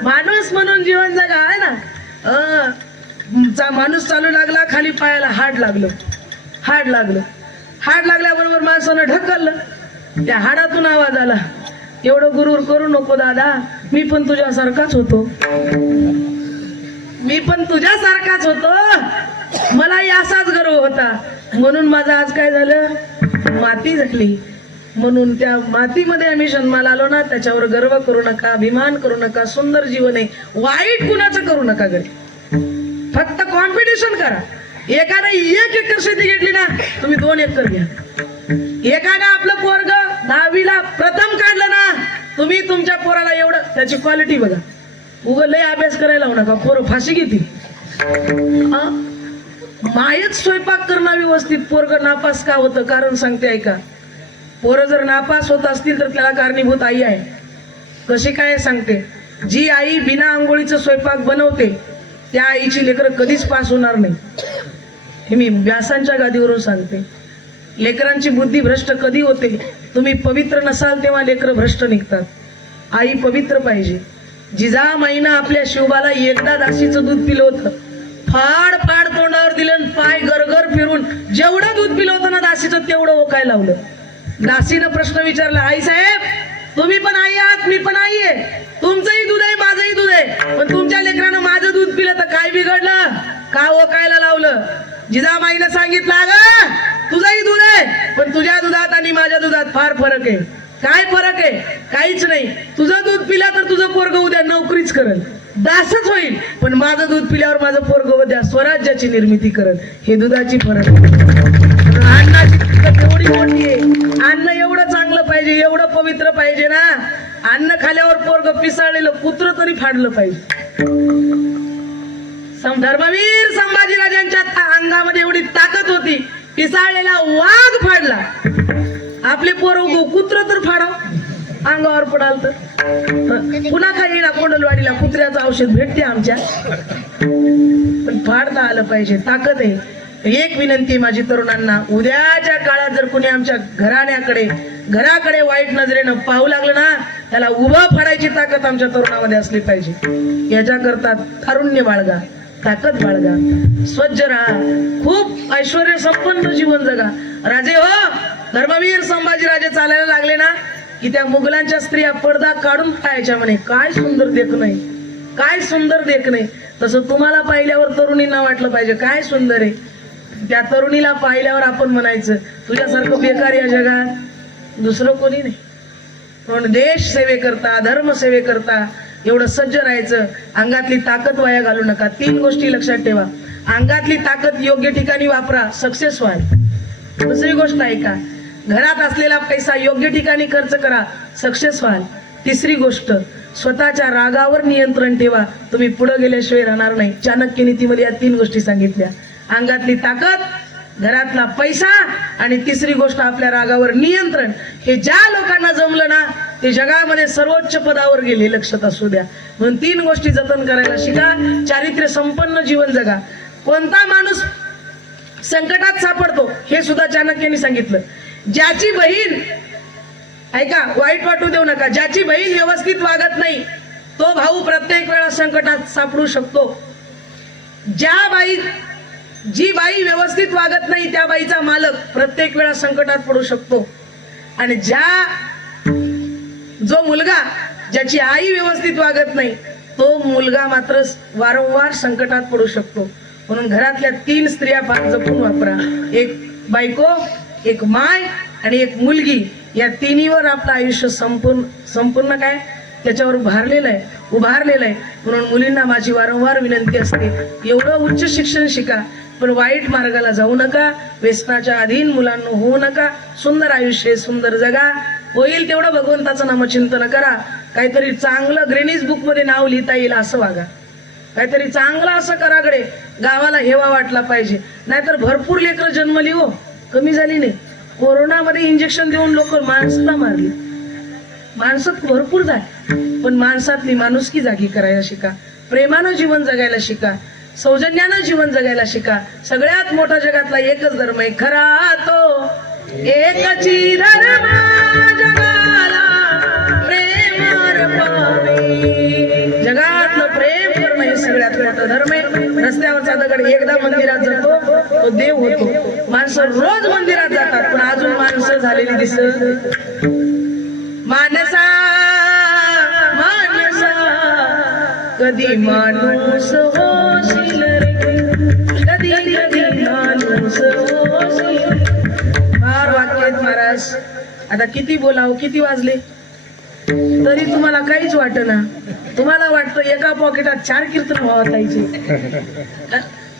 माणूस म्हणून जीवन जगा आहे ना. माणूस चालू लागला, खाली पायाला हाड लागलं. हाड लागल्याबरोबर माणसानं ढकललं, त्या हाडातून आवाज आला, एवढं गुरूर करू नको दादा, मी पण तुझ्यासारखाच होतो, मलाही असाच गर्व होता, म्हणून माझा आज काय झालं, माती झाली. म्हणून त्या मातीमध्ये आम्ही जन्माला आलो ना, त्याच्यावर गर्व करू नका, अभिमान करू नका. सुंदर जीवन आहे, वाईट कुणाचं करू नका. घरी फक्त कॉम्पिटिशन करा. एकाने 1 एकर शेती घेतली ना, तुम्ही 2 एकर घ्या. एकाने आपलं पोरग 10वीला प्रथम काढलं ना, तुम्ही तुमच्या पोराला एवढं, त्याची क्वालिटी बघा. उगा लय अभ्यास करायला लावू नका, पोरं फाशी घेतील. मायच स्वयंपाक करणं व्यवस्थित, पोरग नापास का होतं, कारण सांगते ऐका. पोरं जर नापास होत असतील तर त्याला कारणीभूत आई आहे. कशी काय सांगते. जी आई बिना आंघोळीचं स्वयंपाक बनवते, त्या आईची लेकरं कधीच पास होणार नाही. हे मी व्यासांच्या गादीवरून सांगते. लेकरांची बुद्धी भ्रष्ट कधी होते, तुम्ही पवित्र नसाल तेव्हा लेकरं भ्रष्ट निघतात. आई पवित्र पाहिजे. जिजामाईनं आपल्या शिवबाला एकदा दासीचं दूध पिलं होतं, फाड फाड तोंडावर दिलं, पाय गरगर फिरून जेवढं दूध पिलं होतं ना दासीचं, तेवढं ओकाय लावलं. दासीनं प्रश्न विचारला, आई साहेब तुम्ही पण आई आहात, मी पण आई आहे, तुमचंही दूध आहे माझंही दूध आहे, पण तुमच्या लेकरानं माझं दूध पिलं तर काय बिघडलं, का ओकायला लावलं. जिजामाईनं सांगितलं, अगं तुझंही दूध आहे, पण तुझ्या दुधात आणि माझ्या दुधात फार फरक आहे. काय फरक आहे, काहीच नाही. तुझं दूध पिलं तर तुझं पोरग उद्या नोकरीच करेल, दासच होईल, पण माझं दूध पिल्यावर माझं पोरग उद्या स्वराज्याची निर्मिती करेल. हे दुधाची फरक आहे. अन्नाची ताकद एवढी मोठी आहे. अन्न एवढं चांगलं पाहिजे, एवढं पवित्र पाहिजे ना, अन्न खाल्यावर पोरग पिसाळलेलं कुत्र तरी फाडलं पाहिजे. धर्मवीर संभाजीराजांच्या अंगामध्ये एवढी ताकद होती, पिसाळलेला वाघ फाडला. आपले पोरं कुत्र तर फाडाव, अंगावर पडाल तर. पुन्हा खाईला कोंडलवाडीला कुत्र्याचं औषध भेटते आमच्या, पण फाडता आलं पाहिजे. ताकद आहे. एक विनंती माझी तरुणांना, उद्याच्या काळात जर कोणी आमच्या घराकडे वाईट नजरेनं पाहू लागलं ना, त्याला उभं फाडायची ताकद आमच्या तरुणामध्ये असली पाहिजे. याच्याकरता तारुण्य बाळगा, ताकद बाळगा, स्वच्छ राहा, खूप ऐश्वर्य संपन्न जीवन जगा. राजे हो, धर्मवीर संभाजीराजे चालायला लागले ना, की त्या मुघलांच्या स्त्रिया पडदा काढून पाहायच्या म्हणे, काय सुंदर देख नाही, काय सुंदर देख नाही. तसं तुम्हाला पाहिल्यावर तरुणींना वाटलं पाहिजे काय सुंदर आहे. त्या तरुणीला पाहिल्यावर आपण म्हणायचं, तुझ्यासारखं बेकार या जगात दुसरं कोणी नाही. म्हणून देश सेवेकरता, धर्म सेवेकरता एवढं सज्ज राहायचं. अंगातली ताकद वाया घालू नका. 3 गोष्टी लक्षात ठेवा. अंगातली ताकद योग्य ठिकाणी वापरा, सक्सेस व्हाल. दुसरी गोष्ट आहे का, घरात असलेला पैसा योग्य ठिकाणी खर्च करा, सक्सेस व्हाल. तिसरी गोष्ट, स्वतःच्या रागावर नियंत्रण ठेवा, तुम्ही पुढे गेल्याशिवाय राहणार नाही. चाणक्य नीतीमध्ये या 3 गोष्टी सांगितल्या. अंगातली ताकद, घरातला पैसा आणि तिसरी गोष्ट आपल्या रागावर नियंत्रण. हे ज्या लोकांना जमलं ना, ते जगामध्ये सर्वोच्च पदावर गेले, लक्षात असू द्या. म्हणून 3 गोष्टी जतन करायला शिका. चारित्र्य संपन्न जीवन जगा. कोणता माणूस संकटात सापडतो हे सुद्धा चाणक्यांनी सांगितलं. ज्याची बहीण, ऐका वाईट वाटू देऊ नका, ज्याची बहीण व्यवस्थित वागत नाही तो भाऊ प्रत्येक वेळा संकटात सापडू शकतो. जी बाई व्यवस्थित वागत नाही त्या बाईचा मालक प्रत्येक वेळा संकटात पडू शकतो. आणि जो मुलगा ज्याची आई व्यवस्थित वागत नाही तो मुलगा मात्र वारंवार संकटात पडू शकतो. म्हणून घरातल्या 3 स्त्रिया फार जपून वापरा. एक बायको, एक माय आणि एक मुलगी. या 3वर आपलं आयुष्य संपूर्ण काय त्याच्यावर उभारलेलं आहे. म्हणून मुलींना माझी वारंवार विनंती असते, एवढं उच्च शिक्षण शिका, पण वाईट मार्गाला जाऊ नका, व्यसनाच्या अधीन मुलांना होऊ नका. सुंदर आयुष्य, सुंदर जगा. होईल तेवढं भगवंताचं नामचिंतन करा. काहीतरी चांगलं ग्रेनिस बुक मध्ये नाव लिहिता येईल असं वागा. काहीतरी चांगलं असं कराकडे गावाला हेवा वाटला पाहिजे. नाहीतर भरपूर लेकरं जन्मली हो, कमी झाली नाही. कोरोनामध्ये इंजेक्शन देऊन लोक माणसाला मारली. माणसात भरपूर झाली, पण माणसातली माणुसकी जागी करायला शिका. प्रेमानं जीवन जगायला शिका, सौजन्यानं जीवन जगायला शिका. सगळ्यात मोठा जगातला एकच धर्म आहे खरा तो एकची धर्म जगाला प्रेमार पावे. जगातलं प्रेम करणं हे सगळ्यात मोठं धर्म आहे. रस्त्यावरचा दगड एकदा मंदिरात जातो तो देव होतो. माणसं रोज मंदिरात जातात पण अजून माणसं झालेली दिसत. मानसा मानसा कधी माणूस होशील रे, कधी कधी माणूस होशील. फार वाक्य आहेत महाराज. आता किती बोलावं, किती वाजले तरी तुम्हाला काहीच वाटेना. तुम्हाला वाटतं एका पॉकेटात 4 कीर्तन व्हावं जायचे.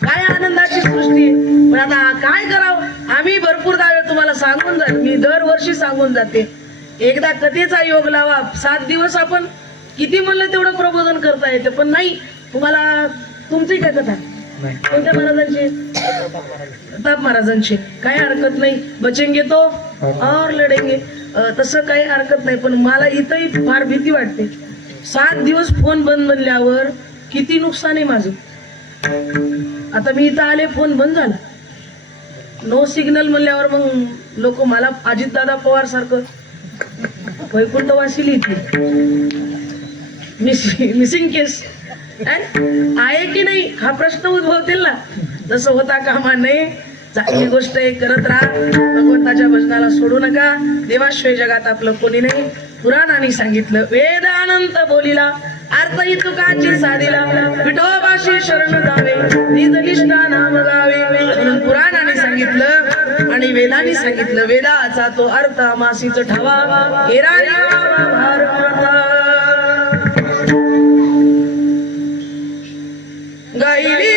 काय आनंदाची सृष्टी आहे. पण आता काय करावं, आम्ही भरपूर दावे तुम्हाला सांगून जात, मी दरवर्षी सांगून जाते. एकदा कथेचा योग लावा. 7 दिवस आपण किती म्हणलं तेवढं प्रबोधन करता येतं पण नाही. तुम्हाला तुमची काय कथा कोणत्या महाराजांची? प्रताप महाराजांची. काही हरकत नाही. बचेंगे तो और लढेंगे, तसं काही हरकत नाही. पण मला इथंही फार भीती वाटते. 7 दिवस फोन बंद म्हणल्यावर किती नुकसान आहे माझं. आता मी इथं आले, फोन बंद झाला, नो सिग्नल म्हणल्यावर मग लोक मला अजितदादा पवार सारखं वैकुंठवासी लिहिते. मिसिंग केस आहे की नाही हा प्रश्न उद्भवतील ना. जसं होता कामा नये. चांगली गोष्ट आहे, करत राहा. भगवंताच्या भजनाला सोडू नका. देवाशिवाय जगात आपलं कोणी नाही. पुराणाने सांगितलं, वेद अनंत बोलिला अर्थ ही तुकाची साधिला, विठोबाशी शरण जावे निजनिष्ठा नाम गावे. म्हणून पुराणाने सांगितलं आणि वेदाने सांगितलं. वेदाचा तो अर्थ मासीच ठावा भार गायली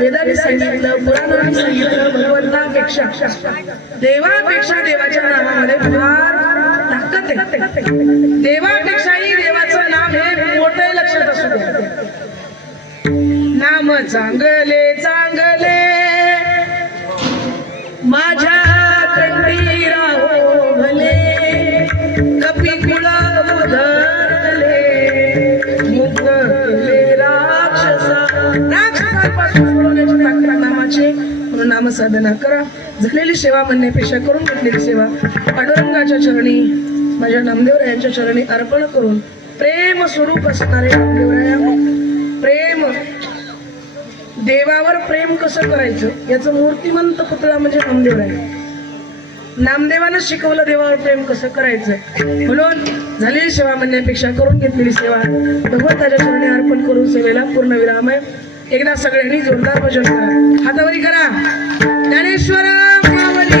वेदाने सांगितलं, पुराणाने सांगितलं, भगवंतापेक्षा देवापेक्षा देवाच्या नावामध्ये फार ताकद आहे. देवापेक्षाही देवाचं नाम हे मोठं लक्षात असू द्या. नाम चांगले चांगले माझ्या कंठी राहो भले, कपी कुळा उधरले मुक्त केले राक्षसापासून सोडवण्याची ताकद नामाची. म्हणून नामसाधना करा. झालेली सेवा म्हणण्यापेक्षा करून घेतलेली सेवा पांडुरंगाच्या चरणी, माझ्या नामदेवरायांच्या चरणी अर्पण करून प्रेम स्वरूप असणारे नामदेवराया, प्रेम देवावर प्रेम कसं करायचं याचं मूर्तिमंत पुतळा म्हणजे नामदेवराय. नामदेवानं शिकवलं देवावर प्रेम कसं करायचं. म्हणून झालेली सेवा म्हणण्यापेक्षा करून घेतलेली सेवा भगवंताच्या चरणी अर्पण करून सेवेला पूर्ण विराम आहे. एकदा सगळ्यांनी जोरदार भजन करा, हातावरी करा. ज्ञानेश्वर माऊली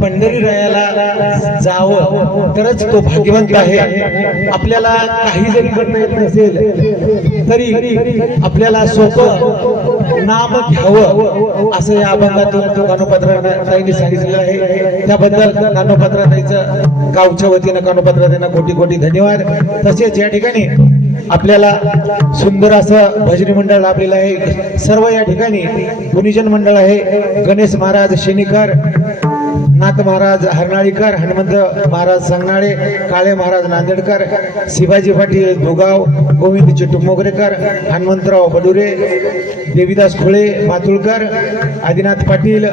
पंढरीरायाला जावं तरच तो भाग्यवंत आहे. आपल्याला काही जरी करता येत नसेल तरी आपल्याला सोपं नाम घ्यावं असं या अभंगातून कानोपात्राताईंनी सांगितलेलं आहे. त्याबद्दल कानोपात्राताईचं गावच्या वतीनं कानोपात्राताईंना कोटी कोटी धन्यवाद. तसेच या ठिकाणी आपल्याला सुंदर असं भजनी मंडळ लाभलेलं आहे. सर्व या ठिकाणी गुणीजन मंडळ आहे. गणेश महाराज शेनीकर, नाथ महाराज हरनाळीकर, हनुमंत महाराज संगनाळे, काळे महाराज नांदेडकर, शिवाजी पाटील भोगाव, गोविंद चिट्टू मोगरेकर, हनुमंतराव बडुरे, देवीदास खुळे मातुळकर, आदिनाथ पाटील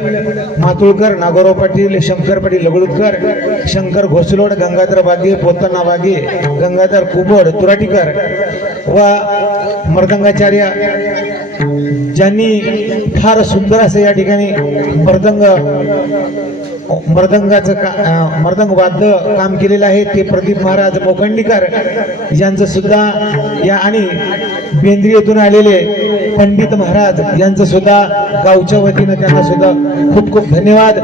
मातुळकर, नागोराव पाटील, शंकर पाटील लगुडकर, शंकर घोसलोड, गंगाधर बागे, पोतना बागे, गंगाधर कुबड तुराटीकर व मृदंगाचार्य ज्यांनी फार सुंदर असं या ठिकाणी मृदंग मृदंग वाद्य काम केलेलं आहे ते प्रदीप महाराज मोखंडीकर यांचं सुद्धा या आणि बेंद्रीतून आलेले पंडित महाराज यांचं सुद्धा गावच्या वतीनं त्यांना सुद्धा खूप खूप धन्यवाद.